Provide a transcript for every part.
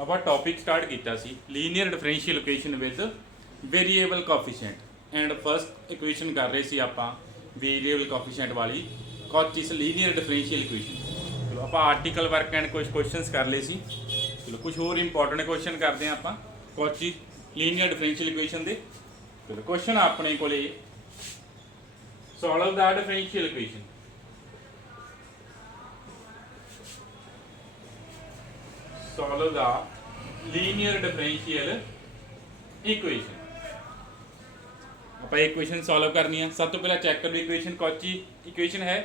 ਆਪਾਂ topic start ਕੀਤਾ ਸੀ linear differential equation with variable coefficient and first equation ਕਰ ਰਹੇ ਸੀ ਆਪਾਂ ਵੇਰੀਏਬਲ ਕੋਫੀਸ਼ੀਐਂਟ ਵਾਲੀ ਕੌਚੀਸ ਲੀਨੀਅਰ ਡਿਫਰੈਂਸ਼ੀਅਲ ਇਕੁਏਸ਼ਨ। ਚਲੋ ਆਪਾਂ ਆਰਟੀਕਲ ਵਰਕ ਐਂਡ ਕੁਝ ਕੁਐਸਚਨਸ ਕਰ ਲਏ ਸੀ। ਚਲੋ ਕੁਝ ਹੋਰ ਇੰਪੋਰਟੈਂਟ ਕੁਐਸਚਨ ਕਰਦੇ ਹਾਂ ਆਪਾਂ ਕੌਚੀ ਲੀਨੀਅਰ ਡਿਫਰੈਂਸ਼ੀਅਲ ਇਕੁਏਸ਼ਨ ਦੇ। ਚਲੋ ਕੁਐਸਚਨ ਆਪਣੇ ਕੋਲੇ solve the differential equation. Solve the linear differential equation। ਆਪਾਂ ਇਕੁਏਸ਼ਨ ਸੋਲਵ ਕਰਨੀ ਆ। ਸਭ ਤੋਂ ਪਹਿਲਾਂ ਚੈੱਕ ਕਰੋ ਇਕੁਏਸ਼ਨ ਕੌਚੀ ਇਕੁਏਸ਼ਨ ਹੈ।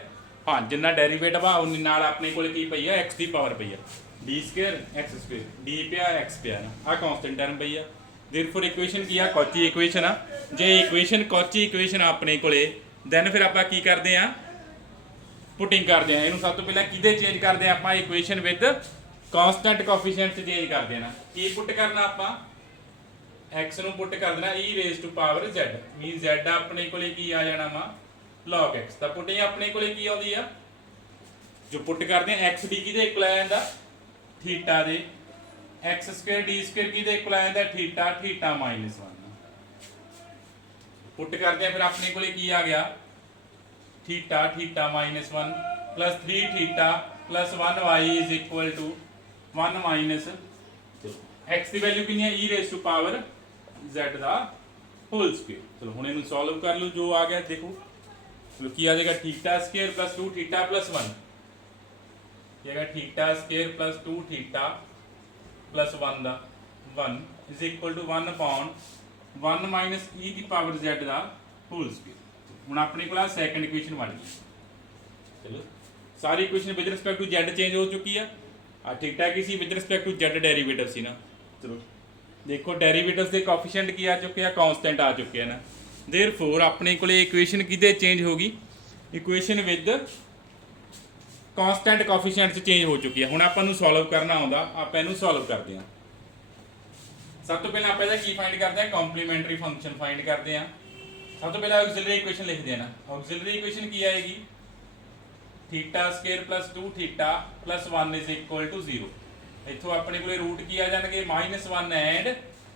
ਹਾਂ, ਜਿੰਨਾ ਡੈਰੀਵੇਟਿਵ ਆ ਉਹਨੇ ਨਾਲ ਆਪਣੇ ਕੋਲ ਕੀ ਪਈ ਆ x ਦੀ ਪਾਵਰ ਪਈ ਆ d square x square d ਪਿਆ x ਪਿਆ ਆ ਕਾਂਸਟੈਂਟ ਟਰਮ ਪਈ ਆ। ਦੇਅਰਫੋਰ ਇਕੁਏਸ਼ਨ ਕੀ ਆ ਕੌਚੀ ਇਕੁਏਸ਼ਨ ਆ। ਜੇ ਇਕੁਏਸ਼ਨ ਕੌਚੀ ਇਕੁਏਸ਼ਨ ਆਪਣੇ ਕੋਲੇ ਦੈਨ ਫਿਰ ਆਪਾਂ ਕੀ ਕਰਦੇ ਆ ਪੁਟਿੰਗ ਕਰਦੇ ਆ ਇਹਨੂੰ। ਸਭ ਤੋਂ ਪਹਿਲਾਂ ਕਿਹਦੇ ਚੇਂਜ ਕਰਦੇ ਆ ਆਪਾਂ equation with constant coefficient change ਕਰ ਦੇਣਾ। ਕੀ ਪੁੱਟ ਕਰਨਾ ਆਪਾਂ x ਨੂੰ ਪੁੱਟ ਕਰ ਦੇਣਾ e raise to power z mean z ਆਪਣੇ ਕੋਲੇ ਕੀ ਆ ਜਾਣਾ ਵਾ log x। ਤਾਂ ਪੁੱਟਿੰਗ ਆਪਣੇ ਕੋਲੇ ਕੀ ਆਉਂਦੀ ਆ ਜੋ ਪੁੱਟ ਕਰਦੇ ਆ x d ਕਿਹਦੇ ਇਕੁਅਲ ਆ ਜਾਂਦਾ ਥੀਟਾ ਦੇ x ਸਕੁਅਰ d ਸਕੁਅਰ ਕਿਹਦੇ ਇਕੁਅਲ ਆ ਜਾਂਦਾ ਥੀਟਾ ਥੀਟਾ ਮਾਈਨਸ 1। ਪੁੱਟ ਕਰਦੇ ਆ ਫਿਰ ਆਪਣੇ ਕੋਲੇ ਕੀ ਆ ਗਿਆ theta theta minus 1 plus 3 theta plus 1 y is equal to 1 minus x ਦੀ ਵੈਲਿਊ ਕਿੰਨੀ ਹੈ e raise to power z ਦਾ ਹੋਲ ਸਕੁਅਰ। ਚਲੋ ਹੁਣ ਇਹਨੂੰ ਸੋਲਵ ਕਰ ਲਓ। ਜੋ ਆ ਗਿਆ ਦੇਖੋ ਚਲੋ ਕੀ ਆ ਜਾਏਗਾ theta square plus 2 theta plus 1 ਕੀ ਆਏਗਾ theta square plus 2 theta plus 1 ਦਾ 1 is equal to 1 upon 1 minus e ਦੀ ਪਾਵਰ z ਦਾ ਹੋਲ ਸਕੁਅਰ। ਹੁਣ ਆਪਣੇ ਕੋਲ ਆ ਸੈਕੰਡ ਇਕੁਏਸ਼ਨ ਬਣ ਗਈ। ਚਲੋ ਸਾਰੀ equation with respect to z change ਹੋ ਚੁੱਕੀ ਆ। ਆ ਥੀਟਾ ਕੀ ਸੀ with respect to z derivative ਸੀ ਨਾ। ਚਲੋ ਦੇਖੋ ਡੈਰੀਵੇਟਿਵਸ ਦੇ ਕੋਫੀਸ਼ੀਐਂਟ ਕੀ ਆ ਚੁੱਕੇ ਆ ਕਾਂਸਟੈਂਟ ਆ ਚੁੱਕੇ ਆ ਨਾ। ਦੇਅਰਫੋਰ ਆਪਣੇ ਕੋਲੇ ਇਕੁਏਸ਼ਨ ਕਿਹਦੇ ਚੇਂਜ ਹੋ ਗਈ ਇਕੁਏਸ਼ਨ ਵਿਦ ਕਾਂਸਟੈਂਟ ਕੋਫੀਸ਼ੀਐਂਟ ਚ ਚੇਂਜ ਹੋ ਚੁੱਕੀ ਆ। ਹੁਣ ਆਪਾਂ ਨੂੰ ਸੋਲਵ ਕਰਨਾ ਆਉਂਦਾ ਆਪਾਂ ਇਹਨੂੰ ਸੋਲਵ ਕਰਦੇ ਹਾਂ। ਸਭ ਤੋਂ ਪਹਿਲਾਂ ਆਪਾਂ ਇਹਦਾ ਕੀ ਫਾਈਂਡ ਕਰਦੇ ਆ ਕੰਪਲੀਮੈਂਟਰੀ ਫੰਕਸ਼ਨ ਫਾਈਂਡ ਕਰਦੇ ਆ। ਸਭ ਤੋਂ ਪਹਿਲਾਂ ਆਕਸਿਲਰੀ ਇਕੁਏਸ਼ਨ ਲਿਖਦੇ ਆ ਨਾ। ਆਕਸਿਲਰੀ ਇਕੁਏਸ਼ਨ ਕੀ ਆਏਗੀ theta square plus 2 theta plus 1 is equal to 0। ਇੱਥੋਂ ਆਪਣੇ ਕੋਲੇ ਰੂਟ ਕੀ ਆ ਜਾਣਗੇ -1 ਐਂਡ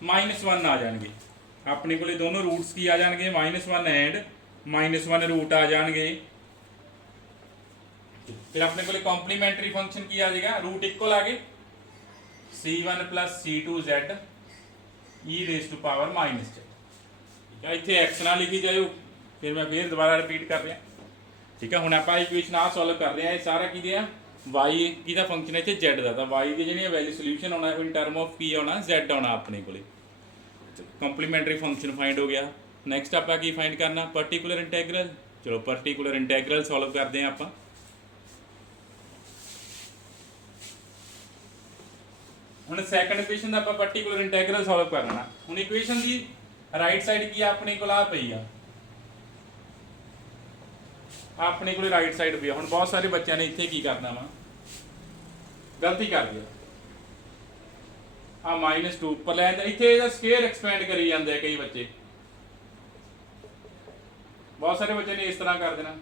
-1 ਆ ਜਾਣਗੇ। ਆਪਣੇ ਕੋਲੇ ਦੋਨੋਂ ਰੂਟਸ ਕੀ ਆ ਜਾਣਗੇ -1 ਐਂਡ -1 ਰੂਟ ਆ ਜਾਣਗੇ। ਫਿਰ ਆਪਣੇ ਕੋਲੇ ਕੰਪਲੀਮੈਂਟਰੀ ਫੰਕਸ਼ਨ ਕੀ ਆ ਜਾਏਗਾ ਰੂਟ ਇਕੁਅਲ ਆ ਗਏ c1 plus c2z e raise to power -z। ਠੀਕ ਹੈ ਇੱਥੇ x ਨਾ ਲਿਖੀ ਜਾਇਓ ਫਿਰ ਮੈਂ ਫੇਰ ਦੁਬਾਰਾ ਰਿਪੀਟ ਕਰ ਰਿਹਾ। ਠੀਕ ਹੈ ਹੁਣ ਆਪਾਂ ਇਕੁਏਸ਼ਨ ਆ ਸੋਲਵ ਕਰ ਰਹੇ ਆ। ਇਹ ਸਾਰਾ ਕਿਹਦੇ ਆ y ਕਿਹਦਾ ਫੰਕਸ਼ਨ ਹੈ ਇੱਥੇ z ਦਾ। ਤਾਂ y ਦੀ ਜਿਹੜੀ ਵੈਲਿਊ ਸੋਲੂਸ਼ਨ ਆਉਣਾ ਇਨ ਟਰਮ ਆਫ ਕੀ ਆਉਣਾ z ਆਉਣਾ ਆਪਣੇ ਕੋਲੇ। ਕੰਪਲੀਮੈਂਟਰੀ ਫੰਕਸ਼ਨ ਫਾਈਂਡ ਹੋ ਗਿਆ। ਨੈਕਸਟ ਆਪਾਂ ਕੀ ਫਾਈਂਡ ਕਰਨਾ ਪਾਰਟਿਕੂਲਰ ਇੰਟੈਗਰਲ। ਚਲੋ ਪਾਰਟਿਕੂਲਰ ਇੰਟੈਗਰਲ ਸੋਲਵ ਕਰਦੇ ਆ ਆਪਾਂ। ਹੁਣ ਸੈਕੰਡ ਇਕੁਏਸ਼ਨ ਦਾ ਆਪਾਂ ਪਾਰਟਿਕੂਲਰ ਇੰਟੈਗਰਲ ਸੋਲਵ ਕਰਨਾ। ਹੁਣ ਇਕੁਏਸ਼ਨ ਦੀ ਰਾਈਟ ਸਾਈਡ ਕੀ ਆ ਆਪਣੇ ਕੋਲ ਆ ਪਈ ਆ ਆਪਣੇ ਕੋਲੇ ਰਾਈਟ ਸਾਈਡ ਵੀ ਆ। ਹੁਣ ਬਹੁਤ ਸਾਰੇ ਬੱਚਿਆਂ ਨੇ ਇੱਥੇ ਕੀ ਕਰਨਾ ਵਾ ਗਲਤੀ ਕਰ ਦਿਆ ਆ -2 ਉੱਪਰ ਲੈ ਜਾਂਦਾ ਇੱਥੇ ਇਹਦਾ ਸਕੁਅਰ ਐਕਸਪੈਂਡ ਕਰੀ ਜਾਂਦੇ ਆ ਕਈ ਬੱਚੇ। ਬਹੁਤ ਸਾਰੇ ਬੱਚੇ ਨੇ ਇਸ ਤਰ੍ਹਾਂ ਕਰ ਦੇਣਾ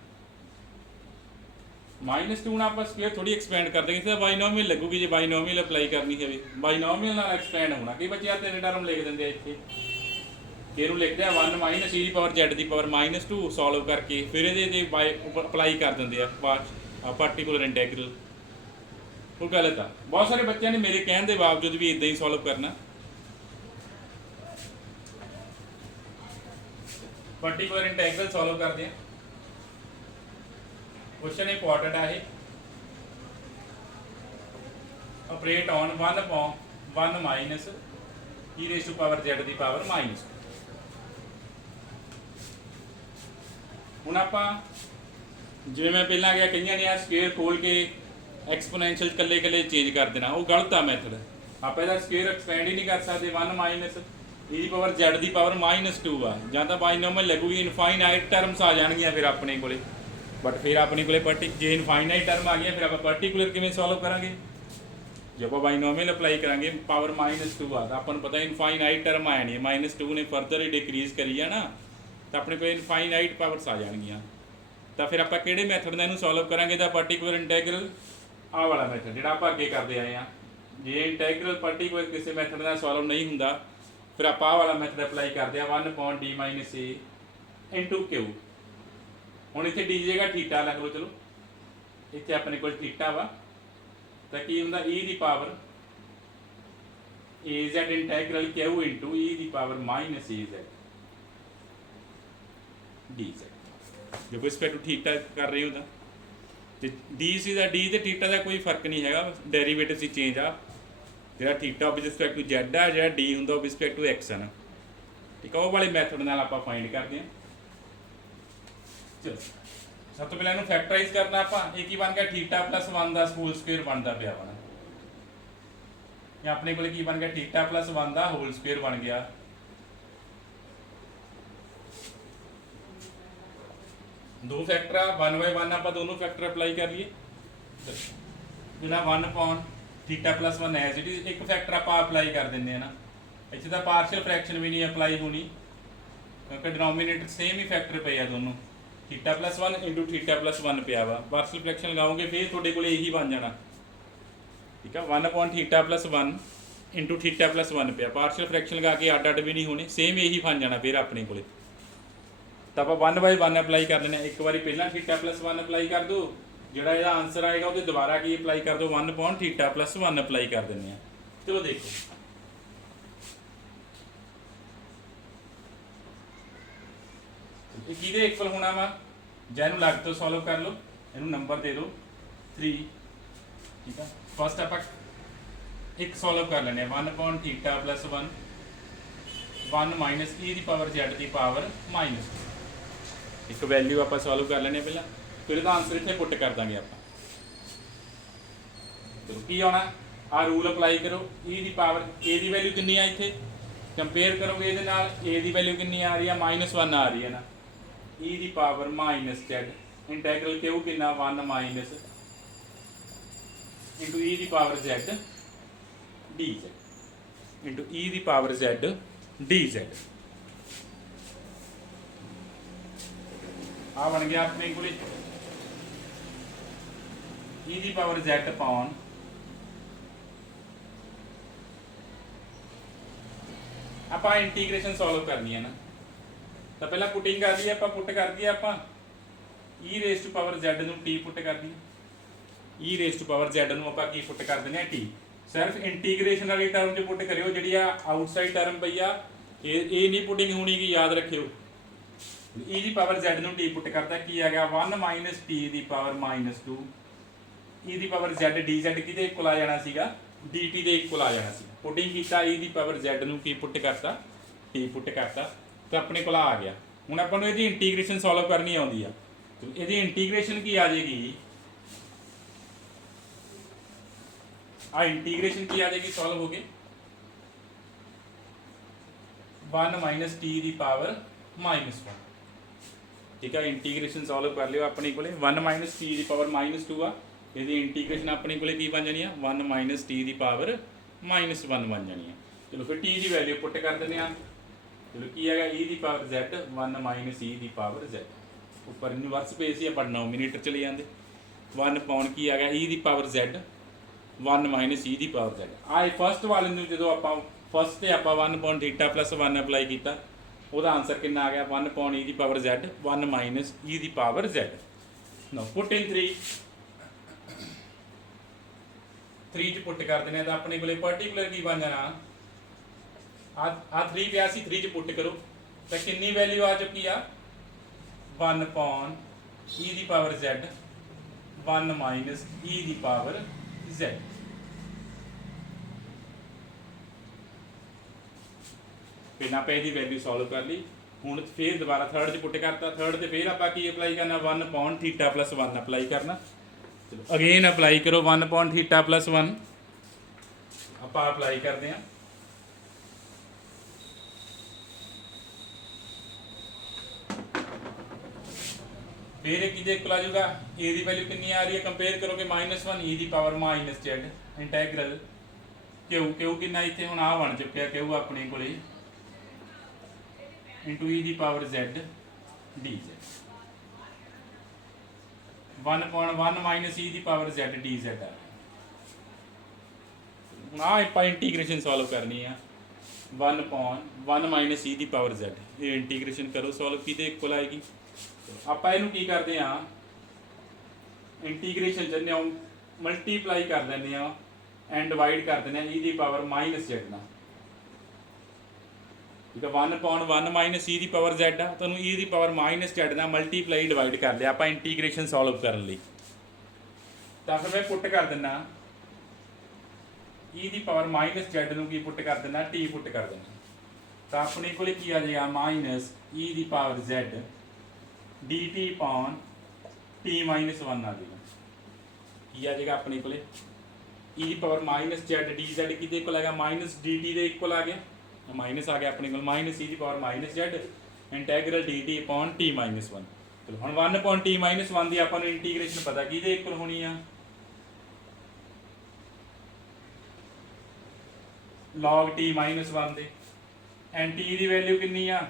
-2 ਨਾਲ ਆਪਾਂ ਸਕੁਅਰ ਥੋੜੀ ਐਕਸਪੈਂਡ ਕਰ ਦੇਂਗੇ। ਇੱਥੇ ਬਾਈਨੋਮੀਅਲ ਲੱਗੂਗੀ ਜੇ ਬਾਈਨੋਮੀਅਲ ਅਪਲਾਈ ਕਰਨੀ ਹੋਵੇ ਬਾਈਨੋਮੀਅਲ ਨਾਲ ਐਕਸਪੈਂਡ ਹੋਣਾ। ਕਈ ਬੱਚੇ ਆ ਤਿੰਨ ਟਰਮ ਲਿਖ ਦਿੰਦੇ ਆ ਇੱਥੇ ਇਹਨੂੰ ਲਿਖਦੇ ਆ 1 ਮਾਈਨਸ e ਦੀ ਪਾਵਰ z ਦੀ ਪਾਵਰ -2 ਸੋਲਵ ਕਰਕੇ ਫਿਰ ਇਹਦੇ ਅਪਲਾਈ ਕਰ ਦਿੰਦੇ ਆ ਬਾਅਦ ਪਾਰਟੀਕੂਲਰ ਇੰਟੈਗਰਲ। ਉਹ ਗਲਤ ਆ। ਬਹੁਤ ਸਾਰੇ ਬੱਚਿਆਂ ਨੇ ਮੇਰੇ ਕਹਿਣ ਦੇ ਬਾਵਜੂਦ ਵੀ ਇਦਾਂ ਹੀ ਸੋਲਵ ਕਰਨਾ। ਪਾਰਟੀਕੂਲਰ ਇੰਟੈਗਰਲ ਸੋਲਵ ਕਰਦੇ ਆ। ਕੁਐਸਚਨ ਇੰਪੋਰਟੈਂਟ ਆ ਇਹ। Operate on 1 minus e raise to power z ਦੀ ਪਾਵਰ -2। ਹੁਣ ਆਪਾਂ ਜਿਵੇਂ ਮੈਂ ਪਹਿਲਾਂ ਗਿਆ ਕਈਆਂ ਨੇ ਆ ਸਕੁਅਰ ਖੋਲ ਕੇ ਐਕਸਪੋਨੈਂਸ਼ੀਅਲ ਕੱਲੇ ਚੇਂਜ ਕਰ ਦੇਣਾ ਉਹ ਗਲਤ ਆ ਮੈਥਡ। ਆਪਾਂ ਇਹਦਾ ਸਕੁਅਰ ਐਕਸਪੈਂਡ ਹੀ ਨਹੀਂ ਕਰ ਸਕਦੇ 1 ਮਾਈਨਸ e ਦੀ ਪਾਵਰ z ਦੀ ਪਾਵਰ -2 ਆ। ਜਾਂ ਤਾਂ ਬਾਈਨੋਮੀਅਲ ਲੱਗੂਗੀ ਇਨਫਾਈਨਾਈਟ ਟਰਮਸ ਆ ਜਾਣਗੀਆਂ ਫਿਰ ਆਪਣੇ ਕੋਲੇ। ਬਟ ਫਿਰ ਆਪਣੇ ਕੋਲੇ ਜੇ ਇਨਫਾਈਨਾਈਟ ਟਰਮ ਆ ਗਈਆਂ ਫਿਰ ਆਪਾਂ ਪਾਰਟੀਕੂਲਰ ਕਿਵੇਂ ਸੋਲਵ ਕਰਾਂਗੇ ਜੇ ਆਪਾਂ ਬਾਈਨੋਮੀਅਲ ਅਪਲਾਈ ਕਰਾਂਗੇ ਪਾਵਰ -2 ਆ ਤਾਂ ਆਪਾਂ ਨੂੰ ਪਤਾ ਇਨਫਾਈਨਾਈਟ ਟਰਮ ਆ ਜਾਣੀ ਹੈ। -2 ਨੇ ਫਰਦਰ ਹੀ ਡਿਕਰੀਜ਼ ਕਰੀ ਜਾਣਾ ਤਾਂ ਆਪਣੇ ਕੋਲ ਇਨਫਾਈਨਾਈਟ ਪਾਵਰਸ ਆ ਜਾਣਗੀਆਂ। ਤਾਂ ਫਿਰ ਆਪਾਂ ਕਿਹੜੇ ਮੈਥਡ ਨਾਲ ਇਹਨੂੰ ਸੋਲਵ ਕਰਾਂਗੇ ਦਾ ਪਾਰਟੀਕੂਲਰ ਇੰਟੈਗਰਲ ਆਹ ਵਾਲਾ ਮੈਥਡ ਜਿਹੜਾ ਆਪਾਂ ਅੱਗੇ ਕਰਦੇ ਆਏ ਆ ਜੇ ਇੰਟੈਗਰਲ ਪਾਰਟੀਕੂਲਰ ਕਿਸੇ ਮੈਥਡ ਨਾਲ ਸੋਲਵ ਨਹੀਂ ਹੁੰਦਾ ਫਿਰ ਆਪਾਂ ਆਹ ਵਾਲਾ ਮੈਥਡ ਅਪਲਾਈ ਕਰਦੇ ਆ 1/d minus a into q। ਹੁਣ ਇੱਥੇ d ਜਗ੍ਹਾ ਥੀਟਾ ਲਿਖ ਲਓ, ਚਲੋ ਇੱਥੇ ਆਪਣੇ ਕੋਲ ਥੀਟਾ ਵਾ ਤਾਂ ਕੀ ਹੁੰਦਾ e ਦੀ power az integral q into e ਦੀ ਪਾਵਰ ਮਾਈਨਸ az dz। ਜੋ ਰਿਸਪੈਕਟ ਟੂ ਥੀਟਾ ਕਰ ਰਹੇ ਹੋ ਤਾਂ ਤੇ ਡੀ ਦਾ ਡੀ ਤੇ ਥੀਟਾ ਦਾ ਕੋਈ ਫਰਕ ਨਹੀਂ ਹੈਗਾ, ਡੈਰੀਵੇਟਿਵ ਸੀ ਚੇਂਜ ਆ। ਜਿਹੜਾ theta with respect to z ਆ, ਜਿਹੜਾ ਡੀ ਹੁੰਦਾ ਉਹ ਵਿਦ ਰਿਸਪੈਕਟ ਟੂ ਐਕਸ ਆ ਨਾ, ਠੀਕ ਆ। ਉਹ ਵਾਲੇ ਮੈਥਡ ਨਾਲ ਆਪਾਂ ਫਾਈਂਡ ਕਰਦੇ ਹਾਂ। ਚਲੋ ਸਭ ਤੋਂ ਪਹਿਲਾਂ ਇਹਨੂੰ ਫੈਕਟਰਾਈਜ਼ ਕਰਨਾ ਆਪਾਂ। ਇਹ ਕੀ ਬਣ ਗਿਆ ਥੀਟਾ ਪਲੱਸ 1 ਦਾ ਹੋਲ ਸਕੁਅਰ ਬਣਦਾ ਪਿਆ ਵਾ। ਇਹ ਆਪਣੇ ਕੋਲੇ ਕੀ ਬਣ ਗਿਆ ਥੀਟਾ ਪਲੱਸ 1 ਦਾ ਹੋਲ ਸਕੁਅਰ ਬਣ ਗਿਆ। दो फैक्टर आ 1/1 आप दोनों फैक्टर अप्लाई कर लिए बिना 1 theta plus 1 as it is एक फैक्टर आप अप्लाई कर देंगे ना। इतने तो पार्शियल फ्रैक्शन भी नहीं अप्लाई होनी क्योंकि डिनोमिनेटर सेम ही फैक्टर पे आ दोनों। Theta plus 1 into theta plus 1 पे वा पार्शियल फ्रैक्शन लगाओगे फिर थोड़े को यही बन जाना, ठीक है। 1/थीटा प्लस 1 इंटू थीटा प्लस 1 पे पार्शियल फ्रैक्शन लगा के अड अड भी नहीं होने, सेम यही बन जाना फिर अपने को। तो आप 1/1 अप्लाई कर लेने। एक बार पहला थीटा प्लस 1 अप्लाई कर दो, जोड़ा यह आंसर आएगा वो दोबारा की अप्लाई कर दो 1/थीटा प्लस 1 अप्लाई कर देने। चलो देखो किहदे इक्वल होना वा, जैनू लग तो सॉल्व कर लो, इनू नंबर दे दो 3, ठीक है। फस्ट आप एक सॉल्व कर लेने 1/थीटा प्लस 1 1 माइनस e की पावर z की पावर माइनस एक वैल्यू आप सॉल्व कर लेने पहला, फिर इसका आंसर इतने पुट कर देंगे आप। चलो की आना आ रूल अप्लाई करो, e की पावर a की वैल्यू कितनी है इतने कंपेयर करोगे ये a की वैल्यू कितनी आ रही है -1 आ रही है ना। e की पावर माइनस z इंटैग्रल क्यों कि 1 माइनस इंटू e की power z dz into e की पावर z dz। आ बन गया अपने को e की पावर z पाउन आप इंटीग्रेशन सॉल्व करनी है ना। तो पहला पुटिंग कर ली, आप पुट कर दिया आप e raise to power z नूं t पुट कर दी, e raise to power z नूं आप की पुट कर देंगे t। सिर्फ इंटीग्रेशन वाली टर्म जो पुट करियो, जी आउटसाइड टर्म पई आ ये नहीं पुटिंग होनी कि याद रखियो। e की पावर z नूं t पुट करता की आ गया 1 माइनस t की पावर -2 e की पावर z dz किहदे इक्वल आ जाना सीगा dt दे इक्वल आ जाना सी। पुटिंग कीता e की पावर z नूं की पुट करता t पुट करता तो अपने को आ गया। हुण आपां नूं इहदी इंटीग्रेशन सॉल्व करनी आउंदी आ, तो इहदी इंटीग्रेशन की आ जाएगी आ इंटीग्रेशन की आ जाएगी सॉल्व हो गए 1 माइनस टी की पावर -1, ठीक है। इंटीग्रेशन सॉल्व कर लियो अपने को 1 माइनस टी की पावर -2 आ, यदि इंटीग्रेशन अपने को की बन जानी है 1 माइनस टी की पावर -1 बन जानी है। चलो फिर टी की वैल्यू पुट कर देने। चलो की है e की पावर z 1 माइनस e की पावर z उपर इनवर्स पेज ही अपन डिनोमिनेटर चले जाते 1 की आ गया e की पावर z 1 माइनस e की पावर z। आ फस्ट वाले जो आप फस्ट से आप 1/थीटा प्लस 1 अप्लाई किया ਉਹਦਾ आंसर कितना आ गया 1/e की पावर z 1 माइनस e की power z। Know put in 3 च पुट कर देने तो अपने को पर्टिकुलर की बन जाना आ 3 पे 3 च पुट करो तो कितनी वैल्यू आ चुकी आ 1/e की पावर z 1 माइनस e की पावर z। फिर आप इसकी वैल्यू सॉल्व कर ली। हुण फिर दोबारा थर्ड च पुट करता, थर्ड से फिर आप अप्लाई करना 1/थीटा प्लस 1 अप्लाई करना। चलो अगेन अप्लाई करो 1/थीटा प्लस 1 आप अप्लाई करते हैं। फिर एक इक्वल आ जाऊगा ए की वैल्यू कितनी आ रही है कंपेयर करोगे -1 e की पावर -z इंटैग्रल क्यू कितना इतने हुण आ बन चुका क्यू अपने को इंटू e की power z dz 1/1 minus e की पावर z dz आ ਹੁਣ ਆ ਆਪਾਂ ਇੰਟੀਗ੍ਰੇਸ਼ਨ ਸੋਲਵ ਕਰਨੀ ਆ 1/1 ਮਾਈਨਸ e ਦੀ ਪਾਵਰ z। ਇਹ ਇੰਟੀਗ੍ਰੇਸ਼ਨ ਕਰੋ ਸੋਲਵ ਕਿਹਦੇ ਇਕੁਅਲ ਆਏਗੀ। ਆਪਾਂ ਇਹਨੂੰ ਕੀ ਕਰਦੇ ਆ ਇੰਟੀਗ੍ਰੇਸ਼ਨ ਜੰਨੇ ਮਲਟੀਪਲਾਈ ਕਰ ਲੈਂਦੇ ਆ ਐਂਡ ਡਿਵਾਈਡ ਕਰ ਦਿੰਦੇ ਆ e ਦੀ ਪਾਵਰ ਮਾਈਨਸ z ਨਾਲ। ਠੀਕ ਹੈ 1/1 ਮਾਈਨਸ e ਦੀ ਪਾਵਰ z ਆ, ਤੁਹਾਨੂੰ e ਦੀ ਪਾਵਰ ਮਾਈਨਸ z ਨਾਲ ਮਲਟੀਪਲਾਈ ਡਿਵਾਈਡ ਕਰ ਲਿਆ ਆਪਾਂ ਇੰਟੀਗ੍ਰੇਸ਼ਨ ਸੋਲਵ ਕਰਨ ਲਈ। ਤਾਂ ਫਿਰ ਮੈਂ ਪੁੱਟ ਕਰ ਦਿੰਦਾ e ਦੀ ਪਾਵਰ ਮਾਈਨਸ z ਨੂੰ ਕੀ ਪੁੱਟ ਕਰ ਦਿੰਦਾ t ਪੁੱਟ ਕਰ ਦਿੰਦਾ। ਤਾਂ ਆਪਣੇ ਕੋਲੇ ਕੀ ਆ ਜਾਏਗਾ ਮਾਈਨਸ e ਦੀ power z dt upon t minus 1 ਆ ਜਾਏਗਾ। ਕੀ ਆ ਜਾਏਗਾ ਆਪਣੇ ਕੋਲੇ e ਦੀ ਪਾਵਰ ਮਾਈਨਸ z dz ਕਿਹਦੇ ਇਕੁਅਲ ਆ ਗਿਆ ਮਾਈਨਸ dt ਦੇ ਇਕੁਅਲ ਆ ਗਿਆ। ਮਾਈਨਸ ਆ ਗਿਆ ਆਪਣੇ ਕੋਲ ਮਾਈਨਸ e ਦੀ power minus z integral dt upon t minus 1। ਚਲੋ ਹੁਣ 1 upon t ਮਾਈਨਸ 1 ਦੀ ਆਪਾਂ ਨੂੰ ਇੰਟੀਗ੍ਰੇਸ਼ਨ ਪਤਾ ਕਿਹਦੇ ਇਕੁਅਲ ਹੋਣੀ ਆ log t ਮਾਈਨਸ 1 ਦੇ ਐਂਡ t ਦੀ ਵੈਲਿਊ ਕਿੰਨੀ ਆ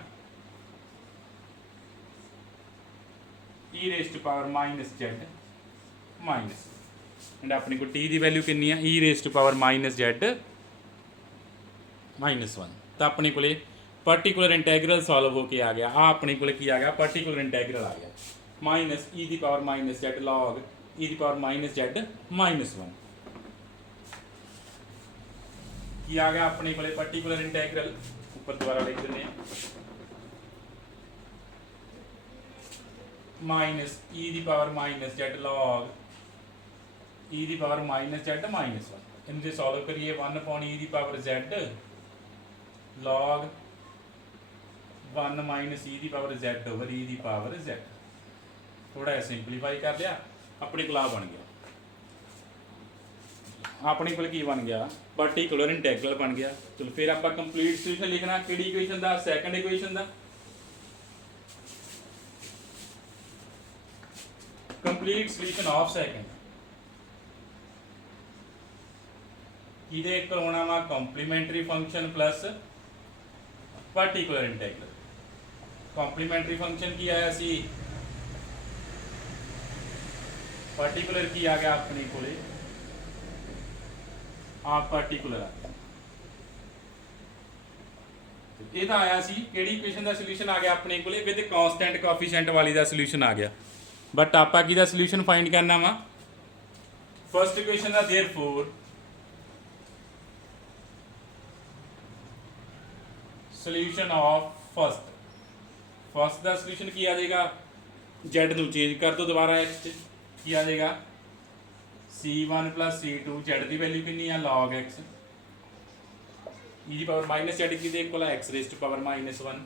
e raised to power minus z minus and ਆਪਣੇ ਕੋਲ t ਦੀ ਵੈਲਿਊ ਕਿੰਨੀ ਆ e raised to power minus z minus 1। ਤਾਂ ਆਪਣੇ ਕੋਲੇ ਪਾਰਟੀਕੂਲਰ ਇੰਟੈਗਰਲ ਸੋਲਵ ਹੋ ਕੇ ਆ ਗਿਆ। ਆ ਆਪਣੇ ਕੋਲੇ ਕੀ ਆ ਗਿਆ ਪਾਰਟੀਕੂਲਰ ਇੰਟੈਗਰਲ ਆ ਗਿਆ ਮਾਈਨਸ e ਦੀ power minus z log e ਦੀ ਪਾਵਰ ਮਾਈਨਸ z ਮਾਈਨਸ 1। ਕੀ ਆ ਗਿਆ ਆਪਣੇ ਕੋਲੇ ਪਾਰਟੀਕੂਲਰ ਇੰਟੈਗਰਲ ਉੱਪਰ ਦੁਬਾਰਾ ਲਿਖ ਦਿੰਦੇ ਆ ਮਾਈਨਸ e ਦੀ power minus z log e ਦੀ ਪਾਵਰ ਮਾਈਨਸ z ਮਾਈਨਸ 1। ਇਹਨੂੰ ਜੇ ਸੋਲਵ ਕਰੀਏ 1 upon e ਦੀ power z log 1 minus e ਦੀ ਪਾਵਰ z ਓਵਰ e ਦੀ ਪਾਵਰ z। ਥੋੜਾ ਜਿਹਾ ਸਿੰਪਲੀਫਾਈ ਕਰ ਲਿਆ ਆਪਣੇ ਕੋਲ ਆ ਬਣ ਗਿਆ। ਆਪਣੇ ਕੋਲ ਕੀ ਬਣ ਗਿਆ ਪਾਰਟੀਕੂਲਰ ਇੰਟੈਗਰਲ ਬਣ ਗਿਆ। ਚਲੋ ਫਿਰ ਆਪਾਂ ਕੰਪਲੀਟ ਸੋਲੂਸ਼ਨ ਲਿਖਣਾ ਕਿਹੜੀ ਇਕੁਏਸ਼ਨ ਦਾ ਸੈਕੰਡ ਇਕੁਏਸ਼ਨ ਦਾ ਕੰਪਲੀਟ ਸੋਲੂਸ਼ਨ ਆਫ ਸੈਕੰਡ ਕਿਹਦੇ ਇਕੁਅਲ ਹੋਣਾ ਵਾ complementary function plus particular integral. Complementary function ਕੀ ਆਇਆ ਸੀ ਪਾਰਟੀਕੂਲਰ ਕੀ ਆ ਗਿਆ ਆਪਣੇ ਕੋਲੇ ਆ ਪਾਰਟੀਕੂਲਰ ਆ ਇਹਦਾ ਆਇਆ ਸੀ ਕਿਹੜੀ ਇਕੁਏਸ਼ਨ ਦਾ ਸੋਲੂਸ਼ਨ ਆ ਗਿਆ ਆਪਣੇ ਕੋਲੇ ਵਿਦ ਕਾਂਸਟੈਂਟ ਕੋਐਫੀਸ਼ੀਐਂਟ ਵਾਲੀ ਦਾ ਸੋਲੂਸ਼ਨ ਆ ਗਿਆ। ਬਟ ਆਪਾਂ ਕਿਹਦਾ ਸੋਲੂਸ਼ਨ ਫਾਈਂਡ ਕਰਨਾ ਵਾ ਫਰਸਟ ਇਕੁਏਸ਼ਨ ਦਾ ਦੇਅਰਫੋਰ ਸੋਲੂਸ਼ਨ ਆਫ ਫਸਟ ਦਾ ਸੋਲੂਸ਼ਨ ਕੀ ਆ ਜਾਏਗਾ z ਨੂੰ ਚੇਂਜ ਕਰ ਦੋ ਦੁਬਾਰਾ x ਤੇ ਕੀ ਆ ਜਾਏਗਾ c1 c2 z ਦੀ ਵੈਲਿਊ ਕਿੰਨੀ ਆ log x e ਦੀ ਪਾਵਰ ਮਾਈਨਸ z ਕਿਹਦੇ ਇਕੁਅਲ ਆ x raised to power minus 1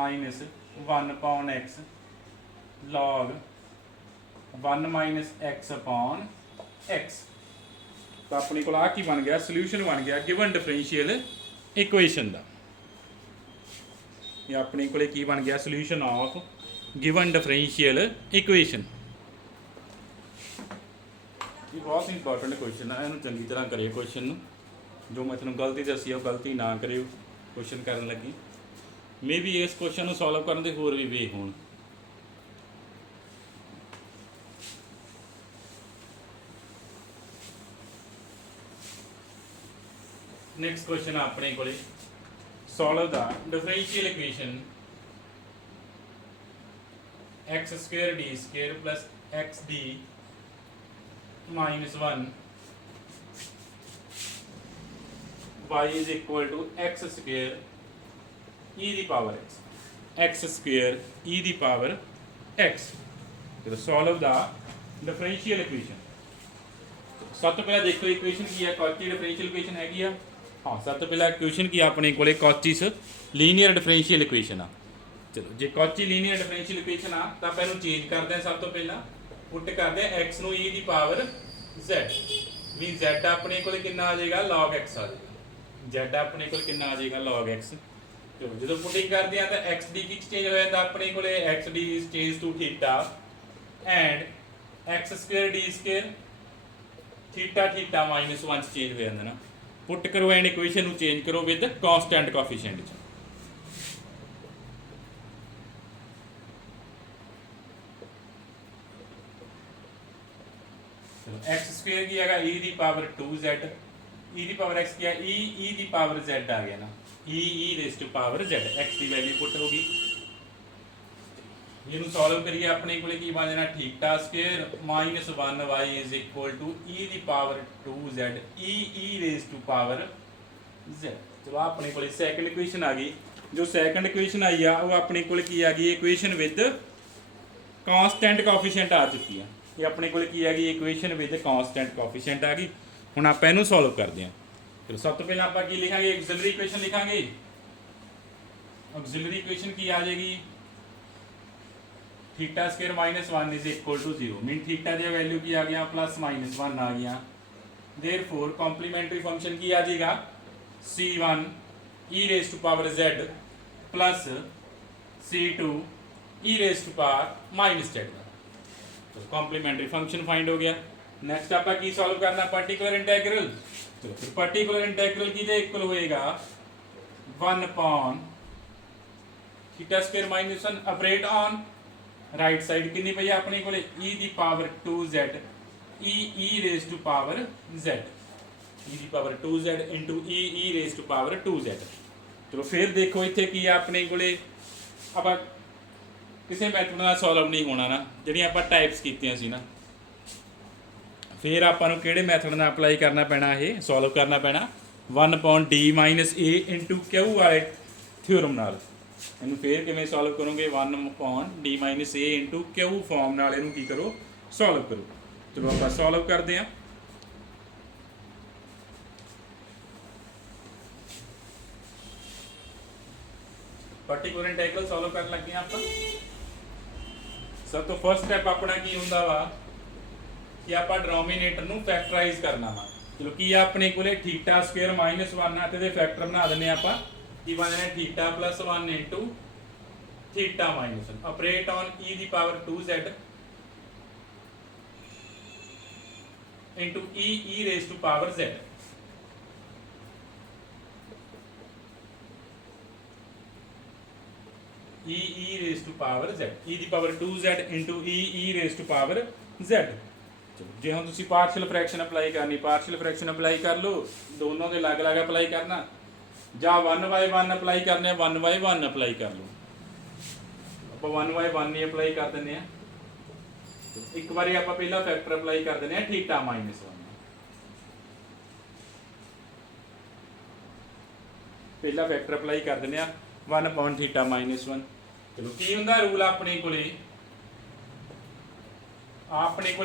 minus 1 upon x log 1 minus x upon x। ਤਾਂ ਆਪਣੇ ਕੋਲ ਆ ਕੀ ਬਣ ਗਿਆ ਸੋਲੂਸ਼ਨ ਬਣ ਗਿਆ ਗਿਵਨ ਡਿਫਰੈਂਸ਼ੀਅਲ ਇਕੁਏਸ਼ਨ ਦਾ। ਇਹ ਆਪਣੇ ਕੋਲੇ ਕੀ ਬਣ ਗਿਆ solution of given differential equation. ਇਹ ਬਹੁਤ ਇੰਪੋਰਟੈਂਟ ਕੁਐਸਚਨ ਹੈ ਇਹਨੂੰ ਚੰਗੀ ਤਰ੍ਹਾਂ ਕਰਿਓ ਕੁਐਸਚਨ ਨੂੰ ਜੋ ਮੈਂ ਤੁਹਾਨੂੰ ਗਲਤੀ ਦੱਸੀ ਉਹ ਗਲਤੀ ਨਾ ਕਰਿਓ ਕੁਐਸਚਨ ਕਰਨ ਲੱਗੀ। ਮੇ ਬੀ ਇਸ ਕੁਐਸਚਨ ਨੂੰ ਸੋਲਵ ਕਰਨ ਦੇ ਹੋਰ ਵੀ ਵੇ ਹੋਣ। ਨੈਕਸਟ ਕੁਐਸਚਨ ਆ ਆਪਣੇ ਕੋਲੇ solve the differential equation x square d square plus xd minus 1 y is equal to x square e the power x square e the power x। तो solve the differential equation। सब तो पहले देखो equation की है Cauchy differential equation हैगी आ हाँ सब तो पहला इक्वेशन की अपने को कॉचीस लीनियर डिफरेंशियल इक्वेशन आ। चलो जे कॉची लीनियर डिफरेंशियल इक्वेशन आ तो आप इन्हू चेंज करते हैं सब तो पहला पुट करते हैं x नू e की पावर z भी z अपने को कितना आ जाएगा log x आ जाएगा z अपने को कितना आ जाएगा log x। चलो जो पुटिंग करते हैं तो x d की चेंज हो जाता अपने को x d change to theta and x square d square theta theta minus 1 change हो जाता ना। पुट करो एंड इक्वेशन ਨੂੰ चेंज करो विद कांस्टेंट कोएफिशिएंट। चलो x स्क्वायर की आएगा e ਦੀ ਪਾਵਰ 2z ई दी पावर एक्स क्या ई दी पावर जेड आ गया ना, E raise to power Z, X की वैल्यू पुट होगी। ਇਹਨੂੰ ਸੋਲਵ ਕਰੀਏ ਆਪਣੇ ਕੋਲੇ ਕੀ ਬਣ ਜਾਣਾ theta square minus 1y is equal to e ਦੀ power 2z e raise to power z। ਚਲੋ ਆਪਣੇ ਕੋਲੇ ਸੈਕੰਡ ਇਕੁਏਸ਼ਨ ਆ ਗਈ। ਜੋ ਸੈਕੰਡ ਇਕੁਏਸ਼ਨ ਆਈ ਆ ਉਹ ਆਪਣੇ ਕੋਲੇ ਕੀ ਆ ਗਈ ਇਕੁਏਸ਼ਨ ਵਿਦ ਕਾਂਸਟੈਂਟ ਕੋਐਫੀਸ਼ੀਐਂਟ ਆ ਚੁੱਕੀ ਆ। ਇਹ ਆਪਣੇ ਕੋਲੇ ਕੀ ਆ ਗਈ ਇਕੁਏਸ਼ਨ ਵਿਦ ਕਾਂਸਟੈਂਟ ਕੋਐਫੀਸ਼ੀਐਂਟ ਆ ਗਈ। ਹੁਣ ਆਪਾਂ ਇਹਨੂੰ ਸੋਲਵ ਕਰਦੇ ਹਾਂ। ਚਲੋ ਸਭ ਤੋਂ ਪਹਿਲਾਂ ਆਪਾਂ ਕੀ ਲਿਖਾਂਗੇ ਆਕਸਿਲਰੀ ਇਕੁਏਸ਼ਨ ਲਿਖਾਂਗੇ। ਆਕਸਿਲਰੀ ਇਕੁਏਸ਼ਨ ਕੀ ਆ ਜਾਏਗੀ theta square minus 1 is equal to 0 mean theta की वैल्यू की आ गया प्लस माइनस 1 आ गया। देयरफॉर कॉम्प्लीमेंट्री फंक्शन की आ जाएगा c1 e raise to power z प्लस c2 e raise to power minus z। तो कॉम्प्लीमेंट्री फंक्शन फाइंड हो गया। नेक्स्ट आप की सॉल्व करना पर्टिकुलर इंटेग्रल। तो फिर पर्टिकुलर इंटेग्रल की इक्वल होएगा 1 upon theta square minus 1 operate on right side कितनी पई अपने को e दी power 2z e raise to power z e दी power 2z into e raise to power 2z। चलो फिर देखो इत्थे की अपने को आप किसी मैथड नाल सॉल्व नहीं होना ना जिहड़ियां आपां टाइप्स कीतियां सी ना। फिर आपां नूं किहड़े मैथड नाल अप्लाई करना पैना ये सॉल्व करना पैना 1 upon d minus a into Q वाले थ्योरम नाल। ਇਹਨੂੰ ਫੇਰ ਕਿਵੇਂ ਸੋਲਵ ਕਰੋਗੇ 1 upon d minus a into q form ਨਾਲ ਇਹਨੂੰ ਕੀ ਕਰੋ ਸੋਲਵ ਕਰੋ। ਚਲੋ ਆਪਾਂ ਸੋਲਵ ਕਰਦੇ ਹਾਂ। ਪਾਰਟਿਕੂਲਰ ਇੰਟੈਗਰਲ ਸੋਲਵ ਕਰਨ ਲੱਗੇ ਆ ਆਪਾਂ। ਸਭ ਤੋਂ ਫਰਸਟ ਸਟੈਪ ਆਪਣਾ ਕੀ ਹੁੰਦਾ ਵਾ ਕਿ ਆਪਾਂ ਡਿਨੋਮੀਨੇਟਰ ਨੂੰ ਫੈਕਟਰਾਈਜ਼ ਕਰਨਾ ਵਾ। ਚਲੋ ਕੀ ਆ ਆਪਣੇ ਕੋਲੇ ਥੀਟਾ ਸਕੁਅਰ ਮਾਈਨਸ 1 ਆ ਤੇ ਇਹਦੇ ਫੈਕਟਰ ਬਣਾ ਦਿੰਨੇ ਆਪਾਂ की बन जाना theta plus 1 into theta minus 1 operate on e दी power 2z into e raise to power z। e raise to power z e दी power 2z into e raise to power z। चलो जे हम तुसी पार्शियल फ्रैक्शन अप्लाई करनी partial fraction apply कर लो दोनों के अलग अलग अप्लाई करना ਜਾਂ 1/1 ਅਪਲਾਈ ਕਰਨੇ 1/1 ਅਪਲਾਈ ਕਰ ਲਓ। ਆਪਾਂ 1/1 ਹੀ ਅਪਲਾਈ ਕਰ ਦਿੰਨੇ ਆ। ਇੱਕ ਵਾਰੀ ਆਪਾਂ ਪਹਿਲਾ ਫੈਕਟਰ ਅਪਲਾਈ ਕਰ ਦਿੰਨੇ ਆ ਥੀਟਾ ਮਾਈਨਸ 1। ਪਹਿਲਾ ਫੈਕਟਰ ਅਪਲਾਈ ਕਰ ਦਿੰਨੇ ਆ 1 upon ਥੀਟਾ ਮਾਈਨਸ 1। ਚਲੋ ਕੀ ਹੁੰਦਾ ਰੂਲ ਆਪਣੇ ਕੋਲੇ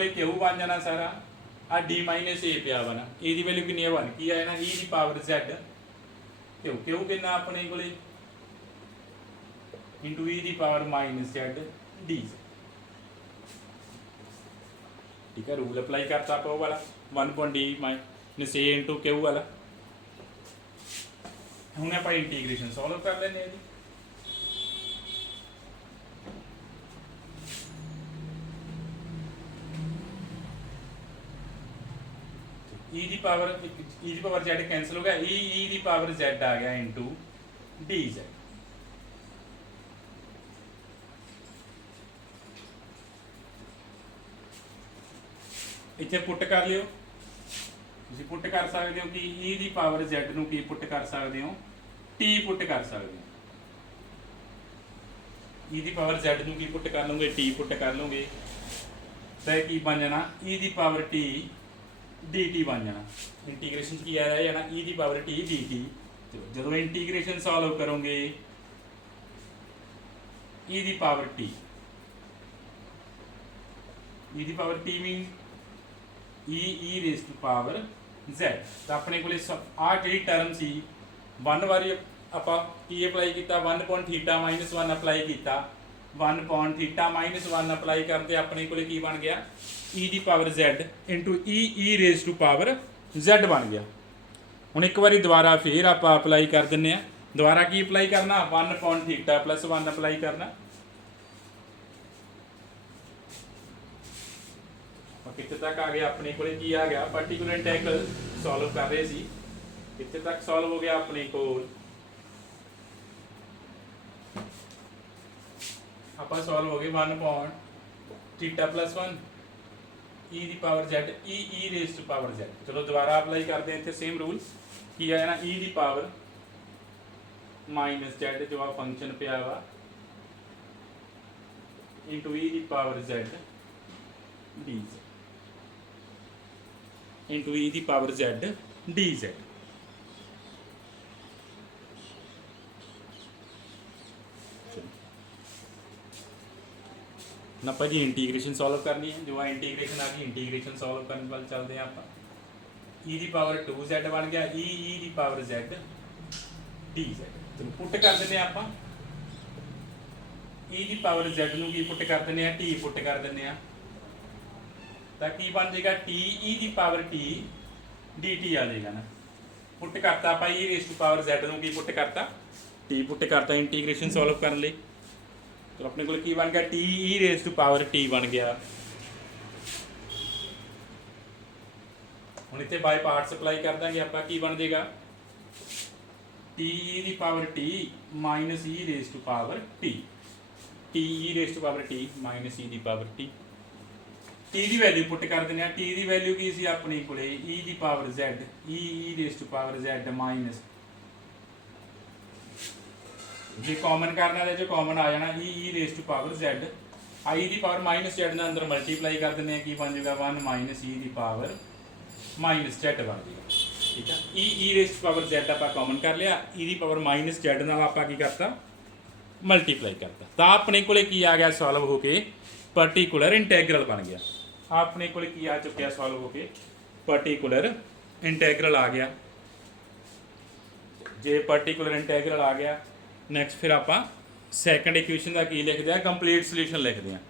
ਕਿਉਂ ਬਣ ਜਾਣਾ ਸਾਰਾ ਆ d ਮਾਈਨਸ a ਪਿਆ ਵਾ ਨਾ a ਦੀ ਵੈਲਿਊ ਕਿੰਨੀ ਹੈ 1 ਕੀ ਆਇਆ ਨਾ e ਦੀ ਪਾਵਰ z क्यों क्यों कितना अपने को इंटू ई दी पावर माइनस जेड डी। ठीक है रूल अप्लाई करता आप वाला 1 पॉइंट डी माइनस ए इंटू क्यू वाला। हमने आप इंटीग्रेशन सॉल्व कर लेने e दी पावर z कैंसिल हो गया e दी पावर z आ गया इंटू dz। इत्थे पुट कर लियो तुसीं पुट कर सकते हो कि e दी पावर z नूं की पुट कर सकते हो t पुट कर सकते हो e दी पावर z नूं की पुट कर लोगे t पुट कर लोगे तो की बन जाना e दी पावर t dt बन जाना। इंटीग्रेशन की आ रहा है ना e दी पावर t dt। जो इंटीग्रेशन सॉल्व करोगे e दी power t mean e raise to power z। तो अपने को आ जी टर्म सी 1 बारी आप अप्लाई किया 1 upon थीटा माइनस 1 अप्लाई किया 1 upon थीटा माइनस 1 अप्लाई करते अपने को बन गया e दी power z into e raise to power z बन गया। हुण एक बार दोबारा फिर आप अप्लाई कर दें दोबारा की अप्लाई करना 1 upon थीटा प्लस 1 अप्लाई करना। कितने तक आ गया अपने को की आ गया पर्टिकुलर इंटेग्रल सॉल्व कर रहे सी कितने तक सॉल्व हो गया अपने को आप सॉल्व हो गए 1 upon थीटा प्लस 1 ई दी power z e raise to power z। चलो दोबारा अप्लाई करते हैं इतने सेम रूल की है ना, ई दी पावर माइनस z जो आ फंक्शन पे वा इंटू ई दी पावर z डी इंटू ई दी पावर z डी z। ना भाजी इंटीग्रेशन सॉल्व करनी है, जो इंटीग्रेशन आ गई इंटीग्रेशन सॉल्व करने वाल चलते हैं आप। ई दी पावर 2z बन गया ई दी पावर z डी z। चलो पुट कर दें आप, ई दी पावर z नूं की पुट कर दें टी पुट कर दें तो की बन जाएगा टी ई दी पावर टी डी टी आ जाएगा ना। पुट करता आप e raise to power z नूं की पुट करता टी पुट करता इंटीग्रेशन सॉल्व करने लिए। तो अपने को की बन गया t e raise to power t बन गया। हम इतने बाय पार्ट्स अप्लाई कर देंगे आप की बन जाएगा टी ई दी power t minus e raise to power t t e raise to power t minus e दी पावर टी। टी की वैल्यू पुट कर दें टी की वैल्यू की सी अपने को ई दी power z e raise to power z minus j common करना है जो कॉमन आ जाना e raise to power z आई दी पावर माइनस जेड ने अंदर मल्टीप्लाई कर दें की बन जाएगा 1 माइनस ई दी पावर माइनस जेड बन जाएगा। ठीक है ई रेस टू पावर जेड आप कॉमन कर लिया ई दी पावर माइनस जेड नाल आप की करता मल्टीप्लाई करता तो अपने को आ गया सॉल्व होके पर्टिकुलर इंटैग्रल बन गया। अपने को आ चुका सॉल्व होके पर्टिकुलर इंटैग्रल आ गया। जे पर्टिकुलर इंटैग्रल आ गया नैक्सट फिर आप सैकेंड इक्वेशन का की लिखते हैं कंप्लीट सोल्यूशन लिखते हैं।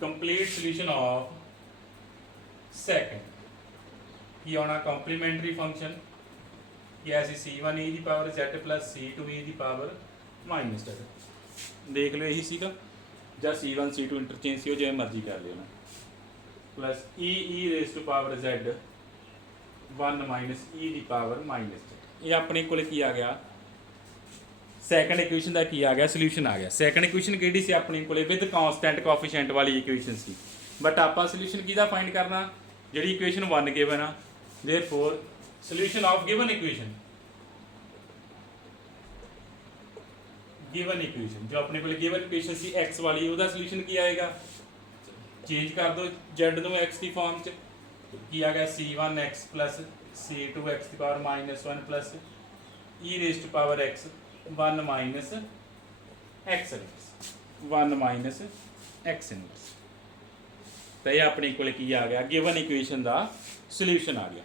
कंप्लीट सोल्यूशन ऑफ सैकेंड की आना कॉम्प्लीमेंट्री फंक्शन की ऐसी c1 ई दी पावर z प्लस c2 ई दी पावर माइनस z। देख लो यही सीगा ਜਾਂ c1 c2 इंटरचेंज सी हो जिवें मर्जी कर लियो ना plus e raise to power z 1 minus e दी पावर माइनस z। ये अपने को आ गया सैकेंड इक्वेशन का की आ गया सोल्यूशन आ गया। सैकेंड इक्वेशन कि सी अपने को विद कॉन्सटेंट कोफिशिएंट वाली इक्वेशन सी बट आप सोल्यूशन किहदा फाइंड करना जी इक्वेशन 1 गिवन आ therefore solution of given equation given equation जो अपने को गिवन इक्वेशन सी एक्स वाली उसका सोल्यूशन की आएगा चेंज कर दो जेड नूं एक्स की फॉर्म च की आ गया c1 x plus c2 x की power minus 1 plus e raise to power x 1 minus x inverse 1 minus x inverse. तो यह अपने को आ गया गिवन इक्वेशन का सोल्यूशन आ गया।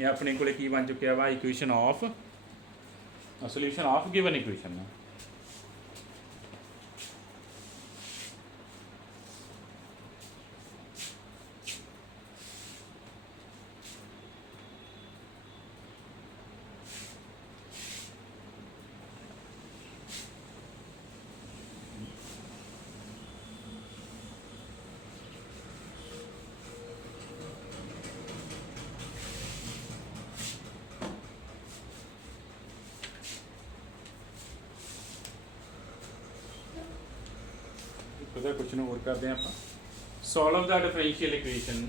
यह अपने को बन चुका वा equation of solution of given equation. Question और करते हैं आप solve the differential equation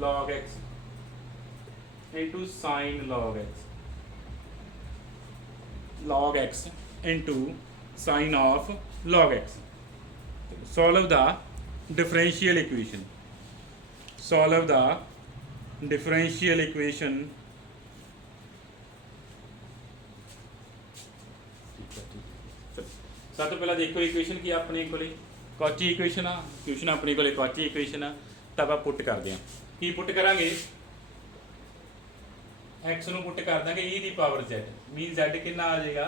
log x into sin log x into sin of log x। solve the differential equation सब तो पहला देखो इक्वेशन की अपने को कॉची इक्वेशन आ इक्वेशन अपने को कॉची इक्वेशन आ तो आप पुट करते हैं की पुट करांगे एक्स नूं पुट कर देंगे ई दी पावर जेड मीन जेड कितना आ जाएगा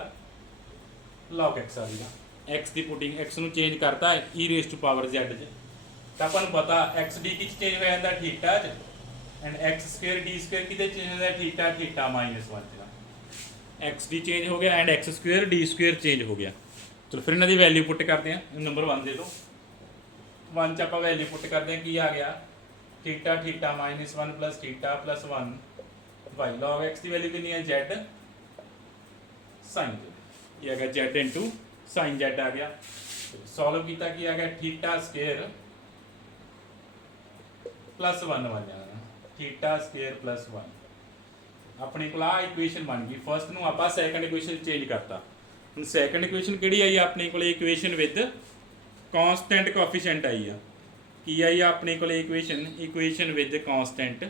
log x आ जाएगा। एक्स की पुटिंग एक्स नूं चेंज करता है ई रेस टू पावर जेड तो अपन पता एक्स डी की चेंज हो जाता थीटा च and x square D square किते चेंज होता theta theta minus 1 x D change हो गया and x square D square change हो गया। चलो फिर इन्हों की वैल्यू पुट करते हैं नंबर 1 दे दो 1 च आप वैल्यू पुट करते हैं, की आ गया theta theta minus 1 plus theta plus 1 y. Log x की वैल्यू कितनी है जेड साइन जेड, ये आ गया जेड इंटू साइन जेड आ गया। सॉल्व किया की आ गया थीटा स्केयर प्लस 1 बन जाना, थीटा स्केयर प्लस 1 अपने को आ इक्वेशन बन गई। फर्स्ट नूं आपां सैकंड इक्वेशन चेंज करता। हुण सैकंड इक्वेशन किहड़ी आई अपने को इक्वेशन विद कॉन्सटेंट कोएफिशिएंट आई आ, की आई अपने को equation equation with constant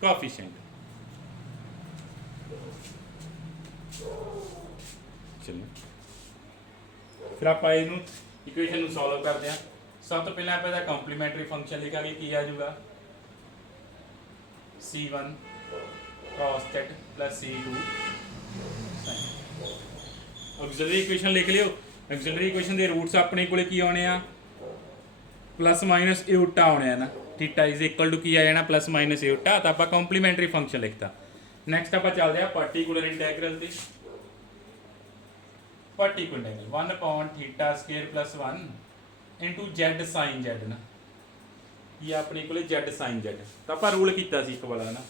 coefficient. चलो फिर आप इक्वेशन सॉल्व करते हैं। सब तो पहले आप कंप्लीमेंटरी फंक्शन लिखा की आ जाऊगा C1 cos z प्लस C2 sin। ऑक्सिलरी इक्वेशन लिख लियो। ऑक्सिलरी इक्वेशन के रूट्स अपने को आने आ प्लस माइनस एटा आने ना, थीटा इज इक्वल टू की आ जाना प्लस माइनस एटा, तो आप कंप्लीमेंटरी फंक्शन लिखता। नैक्सट आप चलते हैं पर्टिकुलर इंटैग्रल से। Particular integral 1 upon theta square plus 1 into z sine z ना, ये अपने को जेड साइन जेड। तो आप रूल किया एक वाला ना,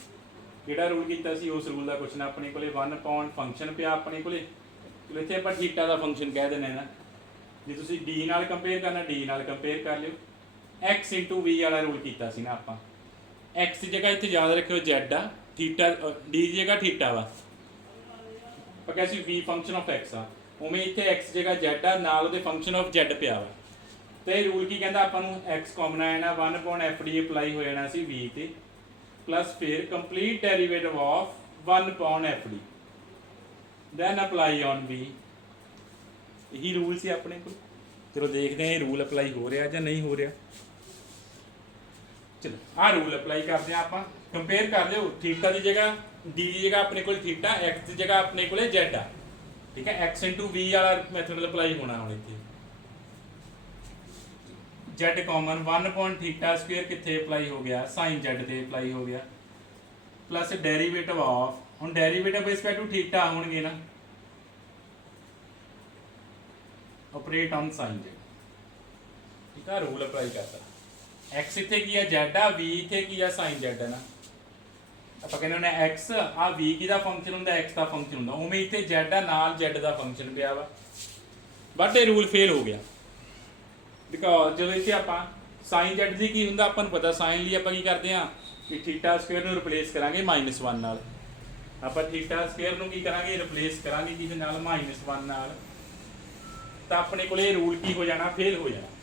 जोड़ा रूल किया उस रूल का क्वेश्चन अपने को 1 अपॉन फंक्शन पिया अपने को, चलो इतने आप थीटा का फंक्शन कह देने ना। जो तुम डी नाल कंपेयर करना डी नाल कंपेयर कर लियो। एक्स इंटू वी वाला रूल किया ना आप, एक्स की जगह इतने याद रखियो जेड आ, थीटा डी की जगह थीटा वा, क्या वी फंक्शन ऑफ एक्स आ, उमें इतने एक्स जगह जेड आ, नाल उहदे फंक्शन ऑफ जेड पिया वा। तो यह रूल की कहता अपन एक्स कॉमन आ जाना 1 अपॉन एफ डी अप्लाई हो जाना सी वी ते, प्लस फिर complete derivative of 1 upon f d then apply on v. यही रूल से अपने को। चलो देखते हैं ये रूल अप्लाई हो रहा या नहीं हो रहा। चलो आ रूल अप्लाई करते हैं आप, कंपेयर कर लो थीटा की जगह डी की जगह अपने को थीटा, एक्स की जगह अपने को जेड आ, ठीक है। एक्स इंटू वी वाला मैथड अप्लाई होना हम इतने Z common 1 upon theta square कितने अप्लाई हो गया साइन जेड से अप्लाई हो गया, प्लस डेरीवेटिव ऑफ हम डेरीवेटिव रिस्पेक्ट टू थीटा होंगे ना, ऑपरेट ऑन साइन जेड, ठीक है। रूल अप्लाई करता एक्स इतने की है जेड आ, वी इतने की है साइन जेड है ना। आप कहने एक्स आ वी की फंक्शन होंगे एक्स का फंक्शन होंगे, उमें इतने जेड आ नाल जेड का फंक्शन पिया वा, बट ये रूल फेल हो गया। बिकॉज जो इतने आप साइन जेड की होंगे अपन पता, साइन लिए आप करते हैं कि थीटा स्क्वेयर रिप्लेस करांगे -1 नाल, आप थीटा स्क्वेयर की करांगे रिप्लेस करांगे किसी नाल -1 नाल, तो अपने को रूल की हो जाना फेल हो जाना।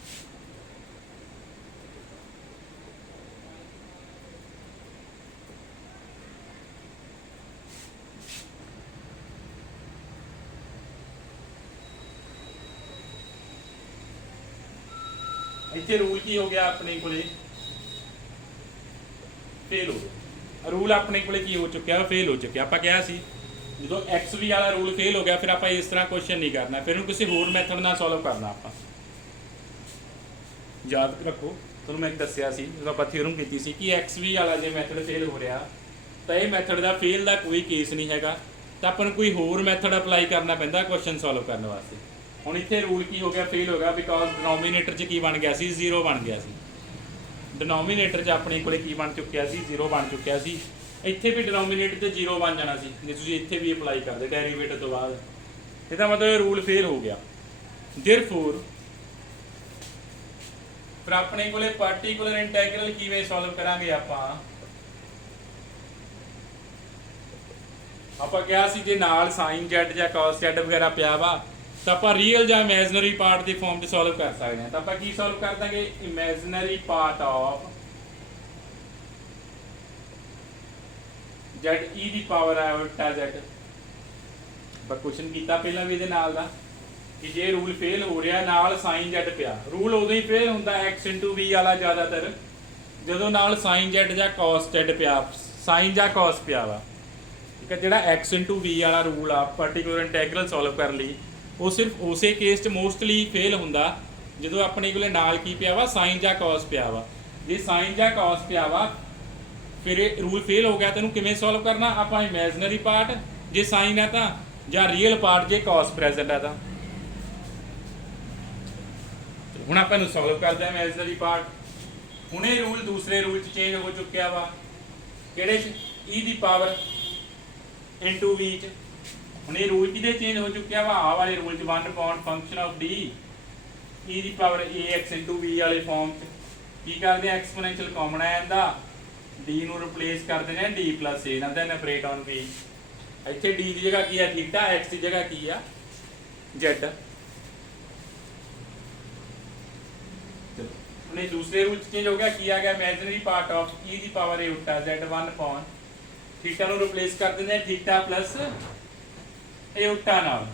इतने रूल की हो गया अपने को फेल हो गया। रूल अपने को की हो चुका फेल हो चुका। आप क्या जो एक्स वी वाला रूल फेल हो गया, फिर आप इस तरह क्वेश्चन नहीं करना, फिर किसी होर मैथड ना सॉल्व करना। आप याद रखो तुहानूं मैं दस्सिया सी जो आप थ्योरम की सी कि एक्स वी वाला जो मैथड फेल हो रहा, तो यह मैथड का फेल का कोई केस नहीं है, तो अपन कोई होर मैथड अप्लाई करना पैंदा क्वेश्चन सॉल्व करने वास्ते। हुण इत्थे रूल की हो गया फेल हो गया, बिकॉज डिनोमीनेटर च की बन गया सी 0 बन गया सी। डिनोमीनेटर च अपने को की बन चुकिया सी 0 बन चुकिया सी। इत्थे भी डिनोमीनेटर ते 0 बन जाना सी जे तुसीं इत्थे भी अप्लाई करदे डेरीवेटिव तो बाद। इसका मतलब रूल फेल हो गया। देयरफॉर फिर अपने को पार्टिकुलर इंटैग्रल किवें सॉल्व करांगे आप क्या सी जे नाल साइन जेड या कॉस जेड वगैरह पिया वा, तो आप रियल या इमेजनरी पार्ट की फॉर्म से सॉल्व कर सकते हैं। तो आप की सॉल्व कर देंगे इमेजनरी पार्ट ऑफ जेड ई दी पावर है उल्टा जेड। आप क्वेश्चन किया पहला भी ये कि जे रूल फेल हो रहा नाल साइन जेड पिया, रूल उदों ही फेल होंदा एक्स इंटू वी वाला ज़्यादातर जो नाल साइन जेड या कॉस जेड पिया, साइन या कॉस पिया वा, ठीक है। जो एक्स इंटू वी वाला रूल आ पर्टिकुलर इंटैग्रल सॉल्व कर ली, वो सिर्फ उस केस मोस्टली फेल होंदा जो अपने को नाल की पिया वा साइन या कॉस पिया वा। जे साइन या कॉस पिया वा फिर रूल फेल हो गया, तेन किवें सॉल्व करना आप इमेजनरी पार्ट जे साइन है तो, या रियल पार्ट जे कॉस प्रेजेंट है तो। ਹੁਣ ਆਪਾਂ ਨੂੰ ਸੋਲਵ ਕਰਦੇ ਹਾਂ ਇਮੇਜਨਰੀ ਪਾਰਟ। ਹੁਣ ਇਹ ਰੂਲ ਦੂਸਰੇ ਰੂਲ ਚ ਚੇਂਜ ਹੋ ਚੁੱਕਿਆ ਵਾ, ਕਿਹੜੇ ਚ? e ਦੀ ਪਾਵਰ ਇਨਟੂ v ਚ। ਹੁਣ ਇਹ ਰੂਲ ਕਿਹਦੇ ਚੇਂਜ ਹੋ ਚੁੱਕਿਆ ਵਾ? ਆ ਵਾਲੇ ਰੂਲ ਚ 1 upon function of d e ਦੀ ਪਾਵਰ ax ਇਨਟੂ v ਵਾਲੇ ਫਾਰਮ ਚ। ਕੀ ਕਰਦੇ ਆ? ਐਕਸਪੋਨੈਂਸ਼ੀਅਲ ਕਾਮਨ ਆ ਜਾਂਦਾ, d ਨੂੰ ਰਿਪਲੇਸ ਕਰ ਦਿੰਦੇ ਆ d plus a ਨਾਲ, ਦੈਨ ਆਪਰੇਟ ਔਨ v। ਇੱਥੇ d ਦੀ ਜਗ੍ਹਾ ਕੀ ਆ? ਥੀਟਾ। x ਦੀ ਜਗ੍ਹਾ ਕੀ ਆ? z। ਹੁਣ ਇਹ ਦੂਸਰੇ ਰੂਲ ਚ ਚੇਂਜ ਹੋ ਗਿਆ, ਕੀ ਆ ਗਿਆ? ਇਮੇਜਨਰੀ ਪਾਰਟ ਆਫ e ਦੀ ਪਾਵਰ a ਉਲਟਾ z 1 ਅਪੋਨ ਥੀਟਾ ਨੂੰ ਰਿਪਲੇਸ ਕਰ ਦਿੰਦੇ ਆ ਥੀਟਾ ਪਲੱਸ a ਉਲਟਾ ਨਾਲ।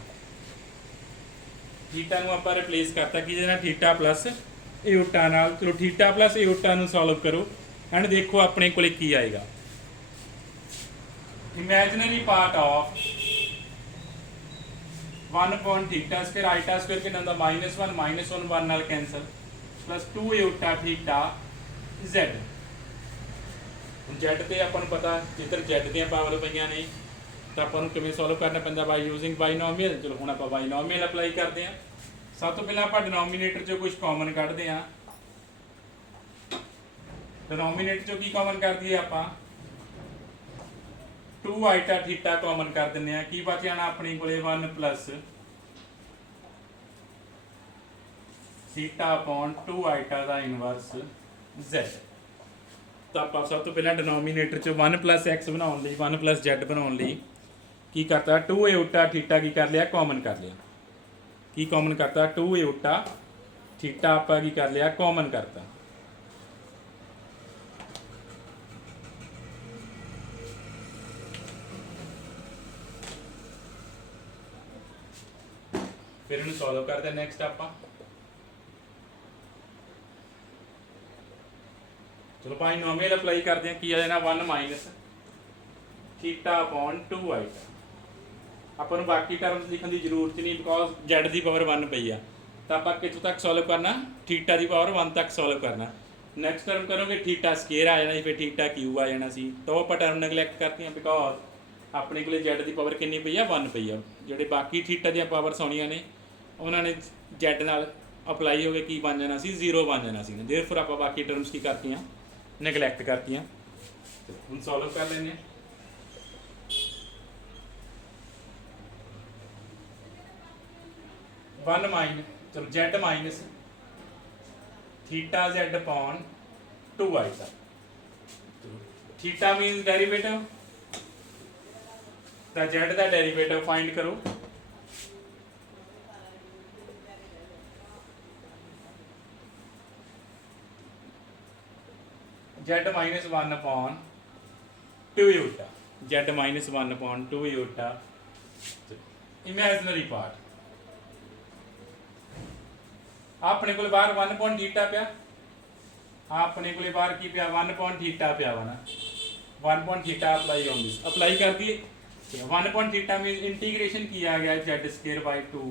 ਥੀਟਾ ਨੂੰ ਆਪਾਂ ਰਿਪਲੇਸ ਕਰਤਾ ਕਿਹਦੇ ਨਾਲ? ਥੀਟਾ ਪਲੱਸ a ਉਲਟਾ ਨਾਲ। ਚਲੋ ਥੀਟਾ ਪਲੱਸ a ਉਲਟਾ ਨੂੰ ਸੋਲਵ ਕਰੋ ਐਂਡ ਦੇਖੋ ਆਪਣੇ ਕੋਲੇ ਕੀ ਆਏਗਾ। Imaginary part of 1 upon theta square iota square ਕਿੰਨਾ ਹੁੰਦਾ? -1 -1 1 ਨਾਲ ਕੈਂਸਲ प्लस 2a उल्टा थीटा z। z ਤੇ ਆਪਾਂ ਨੂੰ ਪਤਾ ਜਿੱਧਰ z ਦੀਆਂ ਪਾਵਰ ਪਈਆਂ ਨੇ ਤਾਂ ਆਪਾਂ ਨੂੰ ਕਿਵੇਂ ਸੋਲਵ ਕਰਨਾ ਪੈਂਦਾ? ਬਾਈ ਯੂਜ਼ਿੰਗ ਬਾਈਨੋਮੀਅਲ। ਚਲੋ ਹੁਣ ਆਪਾਂ ਬਾਈਨੋਮੀਅਲ ਅਪਲਾਈ ਕਰਦੇ ਹਾਂ। ਸਭ ਤੋਂ ਪਹਿਲਾਂ ਆਪਾਂ ਡਿਨੋਮੀਨੇਟਰ ਚੋਂ ਕੁਝ ਕਾਮਨ ਕੱਢਦੇ ਹਾਂ। ਡਿਨੋਮੀਨੇਟਰ ਚੋਂ ਕੀ ਕਾਮਨ ਕਰ ਦਈਏ ਆਪਾਂ? 2 ਆਈਟਾ ਥੀਟਾ ਕਾਮਨ ਕਰ ਦਿੰਦੇ ਆ। ਕੀ ਬਚ ਜਾਣਾ ਆਪਣੇ ਕੋਲੇ? 1 ਪਲੱਸ थीटा अपॉन 2 आइटा का इनवर्स z। तो आप सब तो पहले डिनोमीनेटर चो 1 प्लस x बनाने लई 1 प्लस z बनाने लई की करता? 2a उल्टा थीटा की कर लिया? कॉमन कर लिया। की कॉमन करता? 2a उल्टा थीटा आप की कर लिया? कॉमन करता। फिर इन्हें सॉल्व करते हैं। नेक्स्ट आप चलो बाइनोमियल अप्लाई करते हैं। की आ जाना? 1 माइनस थीटा अपॉन 2 आइटा। अपन बाकी टर्म्स लिखने की जरूरत नहीं बिकॉज z की पावर 1 पई आ। तो आप कितों तक सॉल्व करना? थीटा की पावर 1 तक सॉल्व करना। नैक्सट टर्म करोगे थीटा स्केयर आ जाना, फिर थीटा क्यू आ जाना सी। तो आप टर्म नगलैक्ट करती बिकॉज अपने को z की पावर कितनी पई आ? 1 पई आ। जोड़े बाकी थीटा दी पावर आउणियां ने उन्होंने z नाल अप्लाई हो गए की बन जाना सी? 0 बन जाना सी। देयरफॉर आप बाकी टर्म्स की करती नगलैक्ट करती। हम सॉल्व कर लेंगे। वन माइनस चलो z minus theta z upon 2 आइटा। थीटा मीन्स डेरिवेटिव, तो z का डेरिवेटिव फाइंड करो। z माइनस 1 अपॉन 2 उल्टा z माइनस 1 अपॉन 2 उल्टा इमेजनरी पार्ट। अपने को बाहर 1 अपॉन थीटा पिया, अपने को बाहर की पिया? 1 अपॉन थीटा पिया वा ना। 1 upon theta apply on this apply कर दिए। 1 अपॉन थीटा मीन इंटीग्रेशन की आ गया z square by 2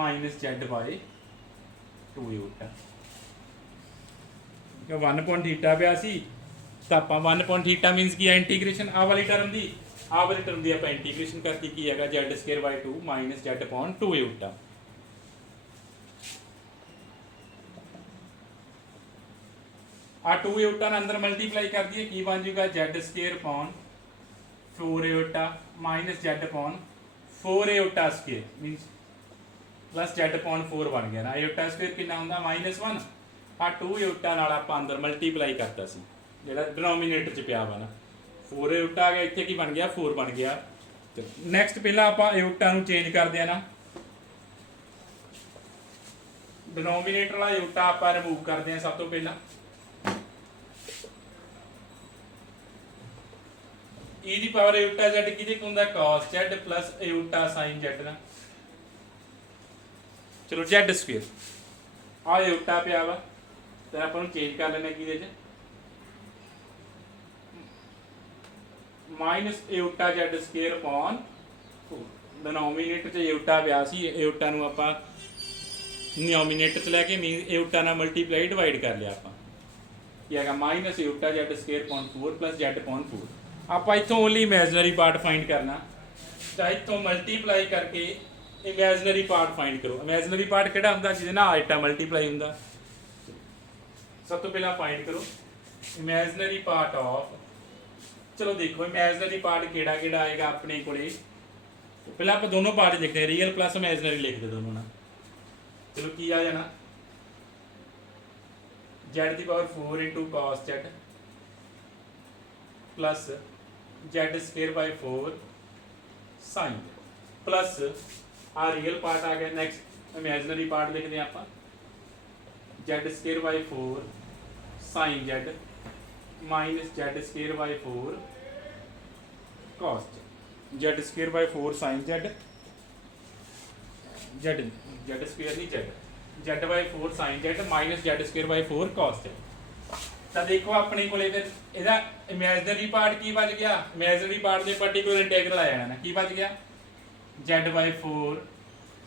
minus z by 2 उल्टा। 1 अपॉन थीटा पिया सी तो आप 1 अपॉन थीटा मीनस की है इंटीग्रेशन आ वाली टर्म की आप इंटीग्रेशन करके की है z square by 2 minus z upon 2 उल्टा। आ 2 उल्टा अंदर मल्टीप्लाई कर दिए की बन जाएगा z स्क्वायर अपॉन 4 उल्टा माइनस z अपॉन 4 उल्टा स्क्वायर मीनस प्लस z अपॉन 4 बन गया ना। उल्टा स्क्वायर कितना होंगे? -1। आ 2 उल्टा नाल आप अंदर मल्टीप्लाई करता सी जिहड़ा डिनोमीनेटर च पिया वा ना। 4 उल्टा आ गया, इत्थे की बन गया? 4 बन गया। नैक्सट पहला आप उल्टा नूं चेंज कर दिया ना। डिनोमीनेटर वाला उल्टा आप रिमूव करते हैं। सब तो पहला e की पावर उल्टा z किहदे कोल हुंदा? cos z प्लस उल्टा sin z ना। चलो z स्क्वायर आ उल्टा पिया वा तो आप चेंज कर लेना कि माइनस उल्टा z स्क्वायर अपॉन डिनोमीनेटर च उल्टा पिया सी उल्टा नूं आपां डिनोमीनेटर च लैके मीन उल्टा नाल मल्टीप्लाई डिवाइड कर लिया आपां की हैगा माइनस उल्टा z square upon 4 plus z upon 4। आप इतों ओनली इमेजनरी पार्ट फाइंड करना चाहे इतों मल्टीप्लाई करके ਇਮੈਜਨਰੀ ਪਾਰਟ ਫਾਈਂਡ ਕਰੋ। ਇਮੈਜਨਰੀ ਪਾਰਟ ਕਿਹੜਾ ਹੁੰਦਾ ਜਿਹਦੇ ਨਾਲ ਆਈਟਾ ਮਲਟੀਪਲਾਈ ਹੁੰਦਾ। ਸਭ ਤੋਂ ਪਹਿਲਾਂ ਫਾਈਂਡ ਕਰੋ ਇਮੈਜਨਰੀ ਪਾਰਟ ਆਫ। ਚਲੋ ਦੇਖੋ ਇਮੈਜਨਰੀ ਪਾਰਟ ਕਿਹੜਾ ਕਿਹੜਾ ਆਏਗਾ ਆਪਣੇ ਕੋਲੇ। ਪਹਿਲਾਂ ਆਪਾਂ ਦੋਨੋਂ ਪਾਰਟ ਦੇਖਦੇ ਹਾਂ, ਰੀਅਲ ਪਲੱਸ ਇਮੈਜਨਰੀ ਲਿਖਦੇ ਦੋਨੋਂ ਨਾ। ਚਲੋ ਕੀ ਆ ਜਾਣਾ z ਦੀ power 4 into cos z plus z square by 4 sine plus आ रियल पार्ट आ गया। नेक्स्ट इमेजनरी पार्ट लिखते हैं आप z square by 4 sine z minus z square by 4 cos z square by 4 sine z z z square नहीं z z by 4 sine z minus z square by 4 cos z. तो देखो अपने को imaginary part की बच गया, imaginary part के particular integral आ जाना की बच गया z by 4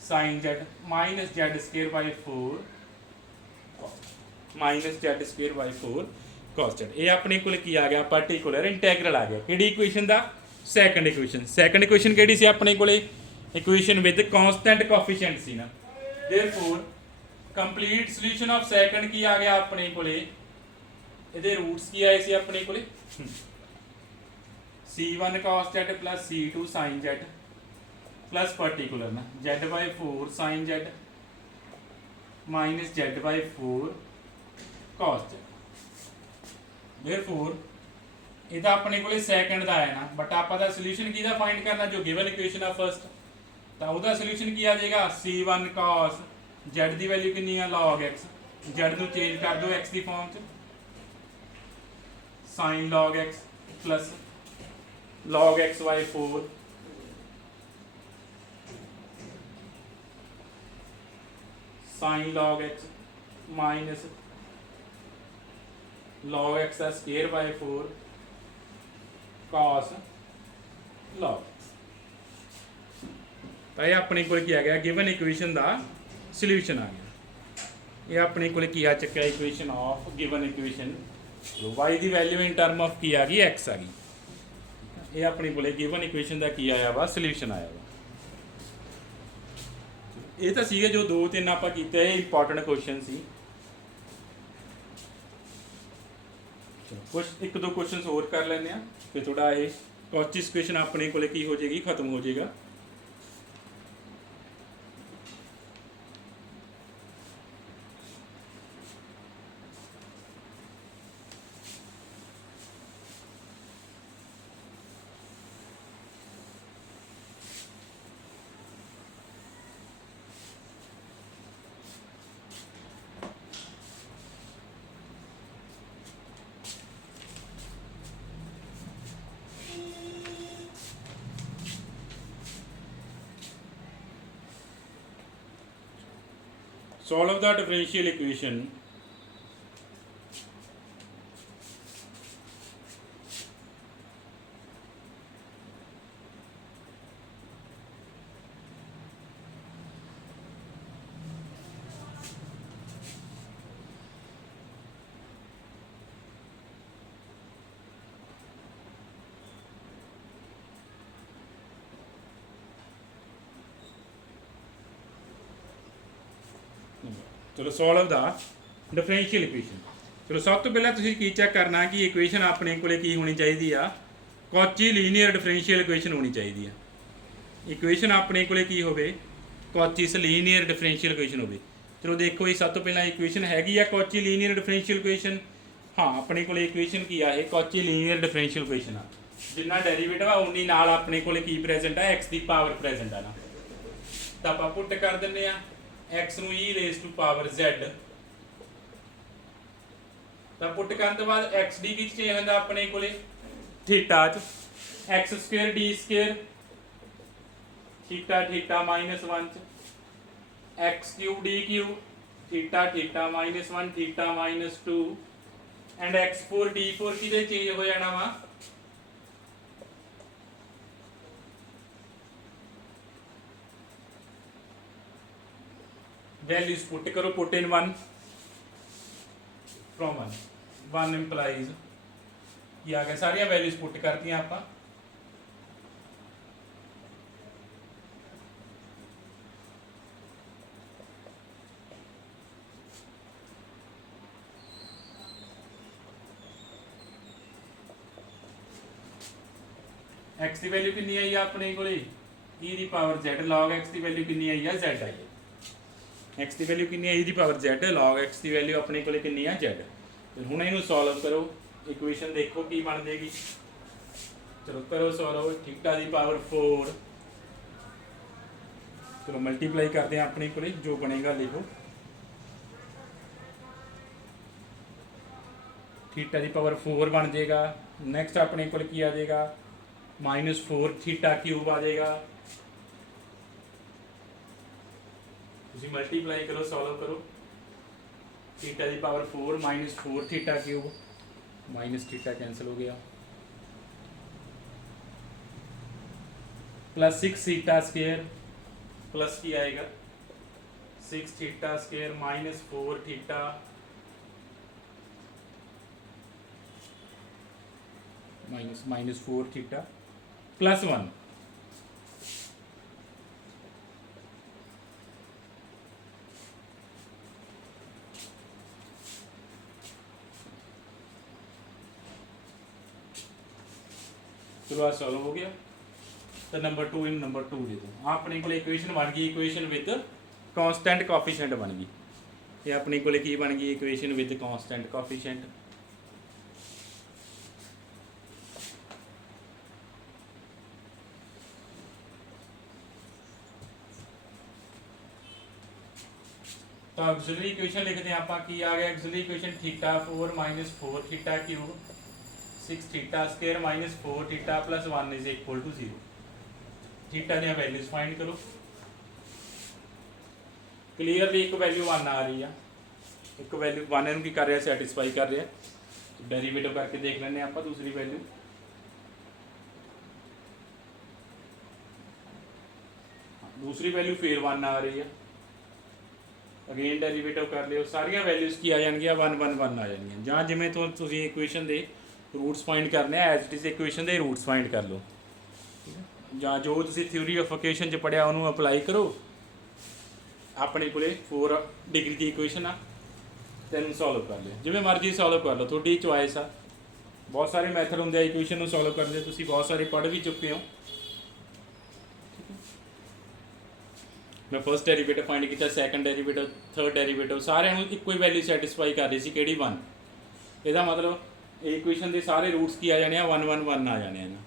sine z minus z square by 4 minus z square by 4 cos z. ये अपने को की आ गया पर्टिकुलर इंटेग्रल आ गया किहड़ी इक्वेशन का सैकंड इक्वेशन। सैकंड इक्वेशन किहड़ी सी अपने को इक्वेशन विद कॉन्स्टेंट कोएफिशिएंट सी ना। Therefore complete solution of second की आ गया अपने को ਇਹਦੇ ਰੂਟਸ ਕੀ ਆਏ ਸੀ ਆਪਣੇ ਕੋਲੇ c1 cos z plus c2 sin z plus particular ना z/4 sin z minus z/4 cos z। therefore ਇਹਦਾ ਆਪਣੇ ਕੋਲੇ ਸੈਕੰਡ ਦਾ ਆਇਆ ਨਾ, ਬਟ ਆਪਾਂ ਦਾ ਸੋਲੂਸ਼ਨ ਕਿਹਦਾ ਫਾਈਂਡ ਕਰਨਾ ਜੋ ਗਿਵਨ ਇਕੁਏਸ਼ਨ ਆ ਫਰਸਟ। ਤਾਂ ਉਹਦਾ ਸੋਲੂਸ਼ਨ ਕੀ ਆ ਜਾਏਗਾ c1 cos z ਦੀ ਵੈਲਿਊ ਕਿੰਨੀ ਆ log x, z ਨੂੰ ਚੇਂਜ ਕਰ ਦਿਓ x ਦੀ ਫਾਰਮ ਚ sin log x plus log x by 4 sin log x minus log x का square by 4 cos log x। तो ये अपने को क्या गया गिवन इक्वेशन का सॉल्यूशन आ गया। ये अपने को की आ चुका equation of given equation y की वैल्यू इन टर्म ऑफ की आ गई x आ गई। ये अपने को गिवन इक्वेशन का की आया वा सॉल्यूशन आया वा। ये तो सीगे जो 2-3 आप किए इंपॉर्टेंट क्वेश्चन सी। कुछ 1-2 क्वेश्चन होर कर लें फिर थोड़ा ये कॉचीस क्वेश्चन अपने को की हो जाएगी खत्म हो जाएगा। Solve the differential equation चलो सॉल्व द डिफरेंशियल इक्वेशन। चलो सब तो पहले तुसीं की चेक करना कि इक्वेशन अपने को की होनी चाहिए आ कॉची लीनियर डिफरेंशियल इक्वेशन होनी चाहिए। इक्वेशन अपने को की होवे कॉचीस लीनियर डिफरेंशियल इक्वेशन होवे। चलो देखो ये सब तो पहला इक्वेशन हैगी आ कॉची लीनियर डिफरेंशियल इक्वेशन। हाँ अपने को इक्वेशन की आ कॉची लीनियर डिफरेंशियल इक्वेशन आ जिन्ना डेरीवेटिव आ उन्नी नाल अपने को की प्रेजेंट है एक्स की पावर प्रेजेंट है ना। तो आप पुट कर दें एक्स नू ई रेस टू पावर जेड। तो पुट करने के बाद एक्स डी की चेंज होता अपने को थीटा च x square D square theta theta -1 च x cube D cube theta theta -1 theta -2 and x4 d4 की चेंज हो जाना वा वैल्यूज पुट करो पुट इन 1 फ्रॉम 1 इंप्लाइज ये आ गया सारिया वैल्यूज पुट करती आप x ਦੀ ਵੈਲਿਊ ਕਿੰਨੀ ਆਈ ਆ ਆਪਣੇ ਕੋਲੇ e ਦੀ ਪਾਵਰ z log x ਦੀ ਵੈਲਿਊ ਕਿੰਨੀ ਆਈ ਆ z ਆਈ ਹੈ x ਦੀ ਵੈਲਿਊ ਕਿੰਨੀ ਆਈ ਦੀ ਪਾਵਰ z log x ਦੀ ਵੈਲਿਊ ਆਪਣੇ ਕੋਲੇ ਕਿੰਨੀ ਆ z। ਤੇ ਹੁਣ ਇਹਨੂੰ ਸੋਲਵ ਕਰੋ ਇਕੁਏਸ਼ਨ ਦੇਖੋ ਕੀ ਬਣ ਜਾਏਗੀ। ਚਲੋ ਕਰੋ ਸੋਲਵ ਥੀਟਾ ਦੀ ਪਾਵਰ 4 ਚਲੋ ਮਲਟੀਪਲਾਈ ਕਰਦੇ हैं अपने को जो बनेगा लिखो थीटा की पावर 4 बन जाएगा। नैक्सट अपने को आ जाएगा -4 थीटा क्यूब आ जाएगा। तुसी मल्टीप्लाई करो सॉल्व करो थीटा की power 4 -4 theta cube minus theta cancel हो गया प्लस 6 थीटा स्क्वायर प्लस की आएगा 6 theta square -4 theta -4 theta plus 1 चलो सॉल्व हो गया। तो नंबर 2 इन नंबर 2 दे दो अपने को इक्वेशन बन गई इक्वेशन विद कॉन्सटेंट कोफिशिएंट बन गई। ये अपने को की बन गई इक्वेशन विद कॉन्सटेंट कोफिशिएंट। तो ऑक्सिलरी इक्वेशन लिखते हैं आप की आ गया auxiliary equation theta 4 -4 theta cube 6 theta square -4 theta plus 1 is equal to 0। Theta दी वैल्यूज फाइंड करो क्लीयरली एक वैल्यू 1 आ रही है एक वैल्यू 1 इनू की कर रहा सैटिस्फाई कर रहा है। डेरिवेटिव करके देख लें आप दूसरी वैल्यू दूसरी वैल्यू फिर 1 आ रही है अगेन डेरिवेटिव कर लियो सारिया वैल्यूज की आ जाएगी 1 1 1 आ जाएगी ਜਾਂ ਜਿਵੇਂ ਤੋਂ ਤੁਸੀਂ ਇਕੁਏਸ਼ਨ ਦੇ रूट्स फाइंड करने एज इट इज इक्वेशन के रूट्स फाइंड कर लो ਜਾਂ जो तुसी थ्योरी ऑफ इक्वेशन च पढ़िया उन्होंने अप्लाई करो अपने को 4 डिग्री की इक्वेशन आ तेन सॉल्व कर लिया जिमें मर्जी सॉल्व कर लो थोड़ी चॉइस आ। बहुत सारे मैथड होंगे इक्वेशन को सॉल्व करने तुसी बहुत सारे पढ़ भी चुके हो। मैं फर्स्ट डेरीवेटिव फाइंड किया सैकेंड डेरीवेटिव थर्ड डेरीवेटिव सारे एको ही वैल्यू सैटिस्फाई कर रही थी कि 1 यदा मतलब इक्वेशन के सारे रूट्स की आ जाने 1 1 1 आ जाने हैं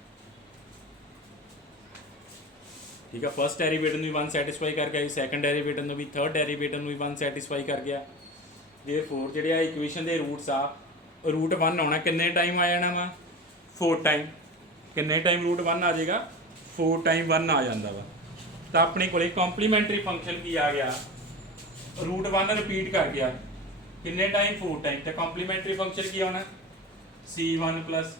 ठीक है। फर्स्ट डेरीवेटिव भी 1 सैटिस्फाई कर गया सैकेंड डेरीवेटिव भी थर्ड डेरीवेटिव भी 1 सैटिस्फाई कर गया जे 4 जो इक्वेशन के रूट्स आ रूट 1 आना किन्ने टाइम आ जाना वा 4 टाइम किन्ने टाइम रूट 1 आ जाएगा 4 टाइम 1 आ जाता वा। तो अपने को कॉम्पलीमेंटरी फंक्शन की आ गया रूट 1 रिपीट कर गया किन्ने टाइम 4 टाइम तो कॉम्पलीमेंटरी फंक्शन की आना C1 plus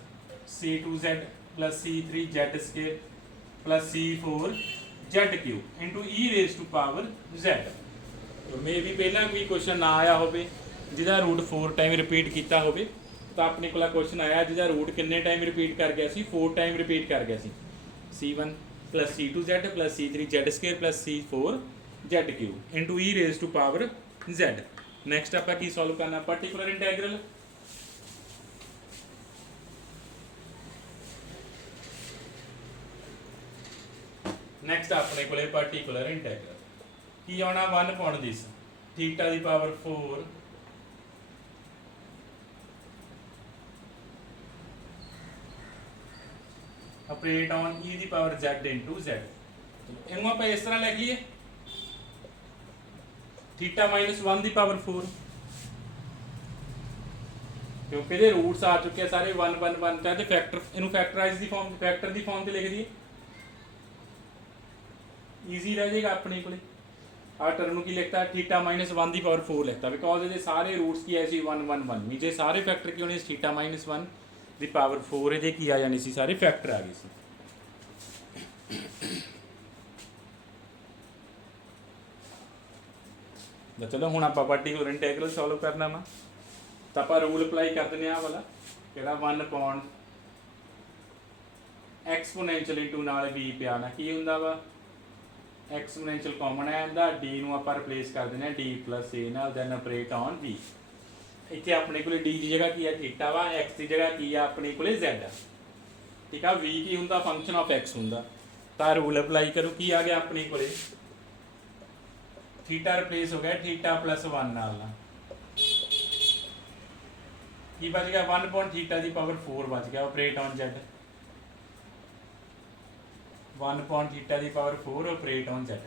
C2Z plus C3Z square plus C4 Z cube into e raise to power Z। तो मे भी पहला कोई क्वेश्चन ना आया हो जिदा रूट 4 टाइम रिपीट किया हो तो अपने को क्वेश्चन आया जिदा रूट किन्ने टाइम रिपीट कर गया 4 टाइम रिपीट कर गया C1 plus C2Z plus C3Z square plus C4 Z cube into e raise to power Z। Next आप की सॉल्व करना पर्टिकुलर इंटैग्रल नैक्सट अपने को पर्टिकुलर इंटैग्रल की आना 1 point this theta the power 4 operate on ई दी पावर Z इंटू Z। इनू आप इस तरह लिख लीए थीटा -1 दी पावर 4 क्योंकि ये रूट्स आ चुके हैं सारे 1 1 1 चाहे फैक्टर इनू फैक्टराइज दी फॉर्म फैक्टर दी फॉर्म ते लिख दिए ईजी रह जाएगा अपने को। आ टर्म की लिखता है थीटा -1 दी पावर 4 लिखता बिकॉज ये सारे रूट्स की ऐसी 1 1 1 नीचे सारे फैक्टर की होने थीटा -1 दी पावर 4 ये की आ जानी सी सारे फैक्टर आ गए सी। तो चलो हुण आपां पर्टिकुलर इंटैग्रल सॉल्व करना वा तो आप रूल अप्लाई कर दें वाला किहड़ा 1 अपॉन एक्सपोनेंशियल इंटू नाल b पे आना की हुंदा वा एक्सपोनेंशियल कॉमन है इहदा d नूं आपां रिप्लेस कर देना d प्लस a नाल दैन ऑपरेट ऑन b। इत्थे अपने को d की जगह की है थीटा वा x की जगह की है अपने को z आ ठीक है। वी की हुंदा फंक्शन ऑफ एक्स हुंदा, तो रूल अप्लाई करो, की आ गया अपने को थीटा रिप्लेस हो गया थीटा प्लस 1 नाल ना, की बच गया 1 अपॉन थीटा की पावर 4 बच गया, operate on Z 1 upon theta की पावर 4 ऑपरेट ऑन जेड।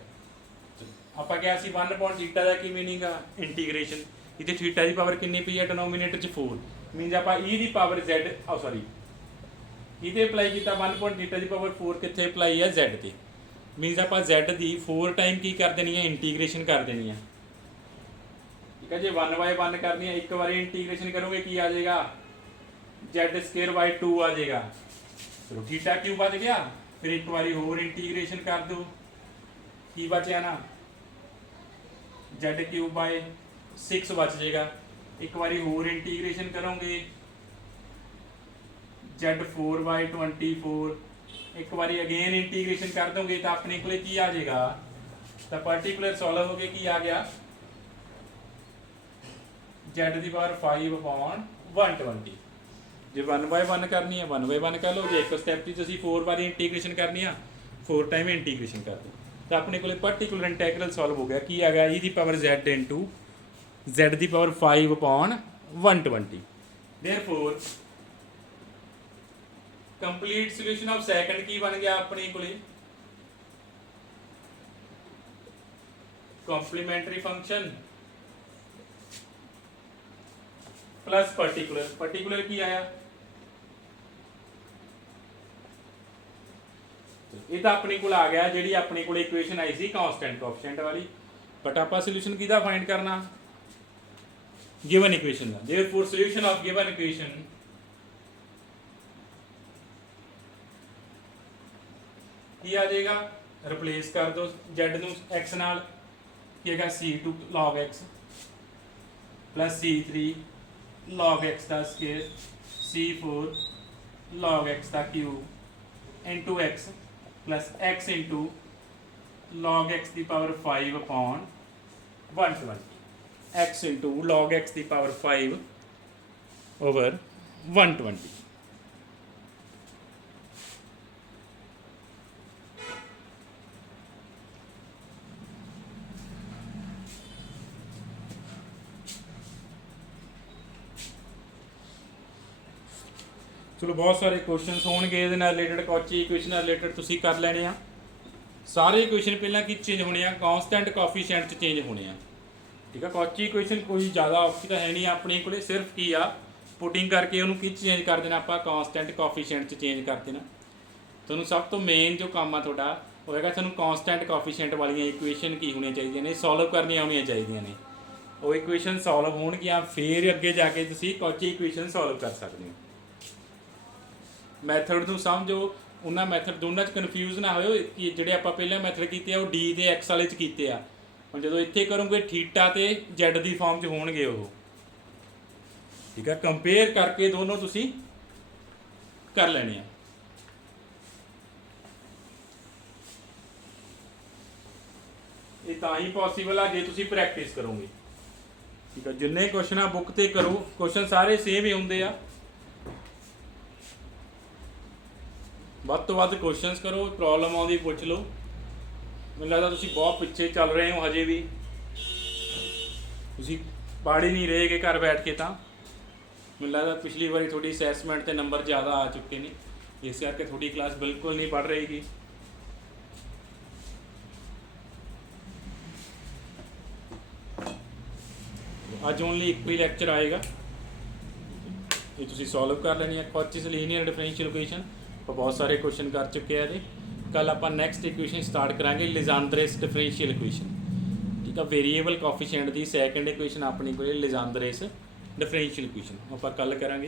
आप क्या 1 अपॉन थीटा का की मीनिंग आ इंटीग्रेशन, इतने थीटा की पावर कितनी पई है डिनोमीनेटर च 4, मीनस आप ई की पावर जेड सॉरी ये अप्लाई किया 1 अपॉन थीटा की पावर 4 कितने अप्लाई है जेड ते, मीनस आप जेड की 4 टाइम की कर देनी है इंटीग्रेशन कर देनी है, ठीक है। जो 1/1 करनी है एक बार इंटीग्रेशन करोगे की आ जाएगा जेड स्केयर बाय 2 आ जाएगा, चलो थीटा क्यों बच गया, फिर एक बार होर इंटीग्रेशन कर दो की बचा ना जेड क्यूब बाय 6 बच जाएगा, एक बार होर इंटीग्रेशन करोगे जेड 4/24, एक बार अगेन इंटीग्रेशन कर दोगे तो अपने को की आ जाएगा, तो पर्टिकुलर सॉल्व हो गया की आ गया जेड की पावर 5/120। जो 1/1 करनी है 1/1 कर लो, जो एक स्टैप की 4 बार इंटीग्रेशन करनी है 4 टाइम इंटीग्रेशन कर दो, तो अपने को पर्टिकुलर इंटैग्रल सॉल्व हो गया की आ गया ई की पावर जेड इंटू जेड की power 5/120। Therefore complete solution of second की बन गया अपने को complementary function plus particular, particular की आया ये तो अपने को आ गया जी अपने को इक्वेशन आई सी कांस्टेंट कोएफिशिएंट वाली, बट आप सोल्यूशन किहदा फाइंड करना गिवन इक्वेशन का। Therefore solution of given equation की आ जाएगा, रिप्लेस कर दो जेड नू एक्स नाल, की है C2 log x plus C3 log x का स्केयर C4 log x का cube into x plus x into log x की power 5/120, x into log x की पावर 5/120। चलो बहुत सारे क्वेश्चन होंगे ये रिलेटेड, कॉची इक्वेशन रिलेटेड तुसी कर लेने आ, सारे इक्वेशन पहला कि चेंज होने कांस्टेंट कोएफिशिएंट च चेंज होने, ठीक है। कॉची इक्वेशन कोई ज़्यादा औखी तो है नहीं अपने को, सिर्फ की आ पुटिंग करके उन्होंने कि चेंज कर देना, आप कांस्टेंट कोएफिशिएंट च चेंज कर देना। तुहानूं सब तो मेन जो काम आ तुहाडा होएगा तुहानूं कांस्टेंट कोएफिशिएंट वाली इक्वेशन की होनी चाहिए ने, सॉल्व करनी आनी चाहिए ने, वो इक्वेशन सॉल्व होणगियां फिर अगे जाके तुसीं कॉची इक्वेशन सॉल्व कर सकते हो। मैथड नूं समझो, उन्हां मैथड दोनों कन्फ्यूज ना हो कि जिहड़े आपां पहले मैथड कीते वो डी ते एक्स वाले च कीते आ, हुण जदों इत्थे करोगे थीटा ते जेड दी फॉर्म च होणगे वो, ठीक है। कंपेयर करके दोनों तुसीं कर लेने आ। ये तां ही पॉसीबल आ जे तुसीं प्रैक्टिस करोगे, ठीक है। जिन्ने क्वेश्चन आ बुक ते करो, क्वेश्चन सारे सेम ही हुंदे आ, ਵੱਧ ਤੋਂ ਵੱਧ क्वेश्चंस करो, प्रॉब्लम आउंदी पुछ लो। ਮੈਨੂੰ ਲੱਗਦਾ ਤੁਸੀਂ बहुत पिछे चल रहे हो हजे भी, ਤੁਸੀਂ पढ़ ही नहीं रहे कि घर बैठ के, तो ਮੈਨੂੰ लगदा पिछली बारी थोड़ी असैसमेंट के नंबर ज़्यादा आ चुके हैं, इस करके थोड़ी क्लास बिल्कुल नहीं पढ़ रहेगी। अज ओनली एक ही लैक्चर आएगा, ये तुसीं सॉल्व कर लेनी है। कॉचीज लीनियर डिफरेंशियल इक्वेशन ਆਪਾਂ बहुत सारे क्वेश्चन कर चुके हैं। कल आप नैक्सट इक्वेशन स्टार्ट करांगे लिजांद्रेस डिफरेंशियल इक्वेशन, ठीक है। वेरीएबल कोएफिशिएंट की सैकेंड इक्वेशन अपनी को लिजांद्रेस डिफरेंशियल इक्वेशन आप कल करांगे।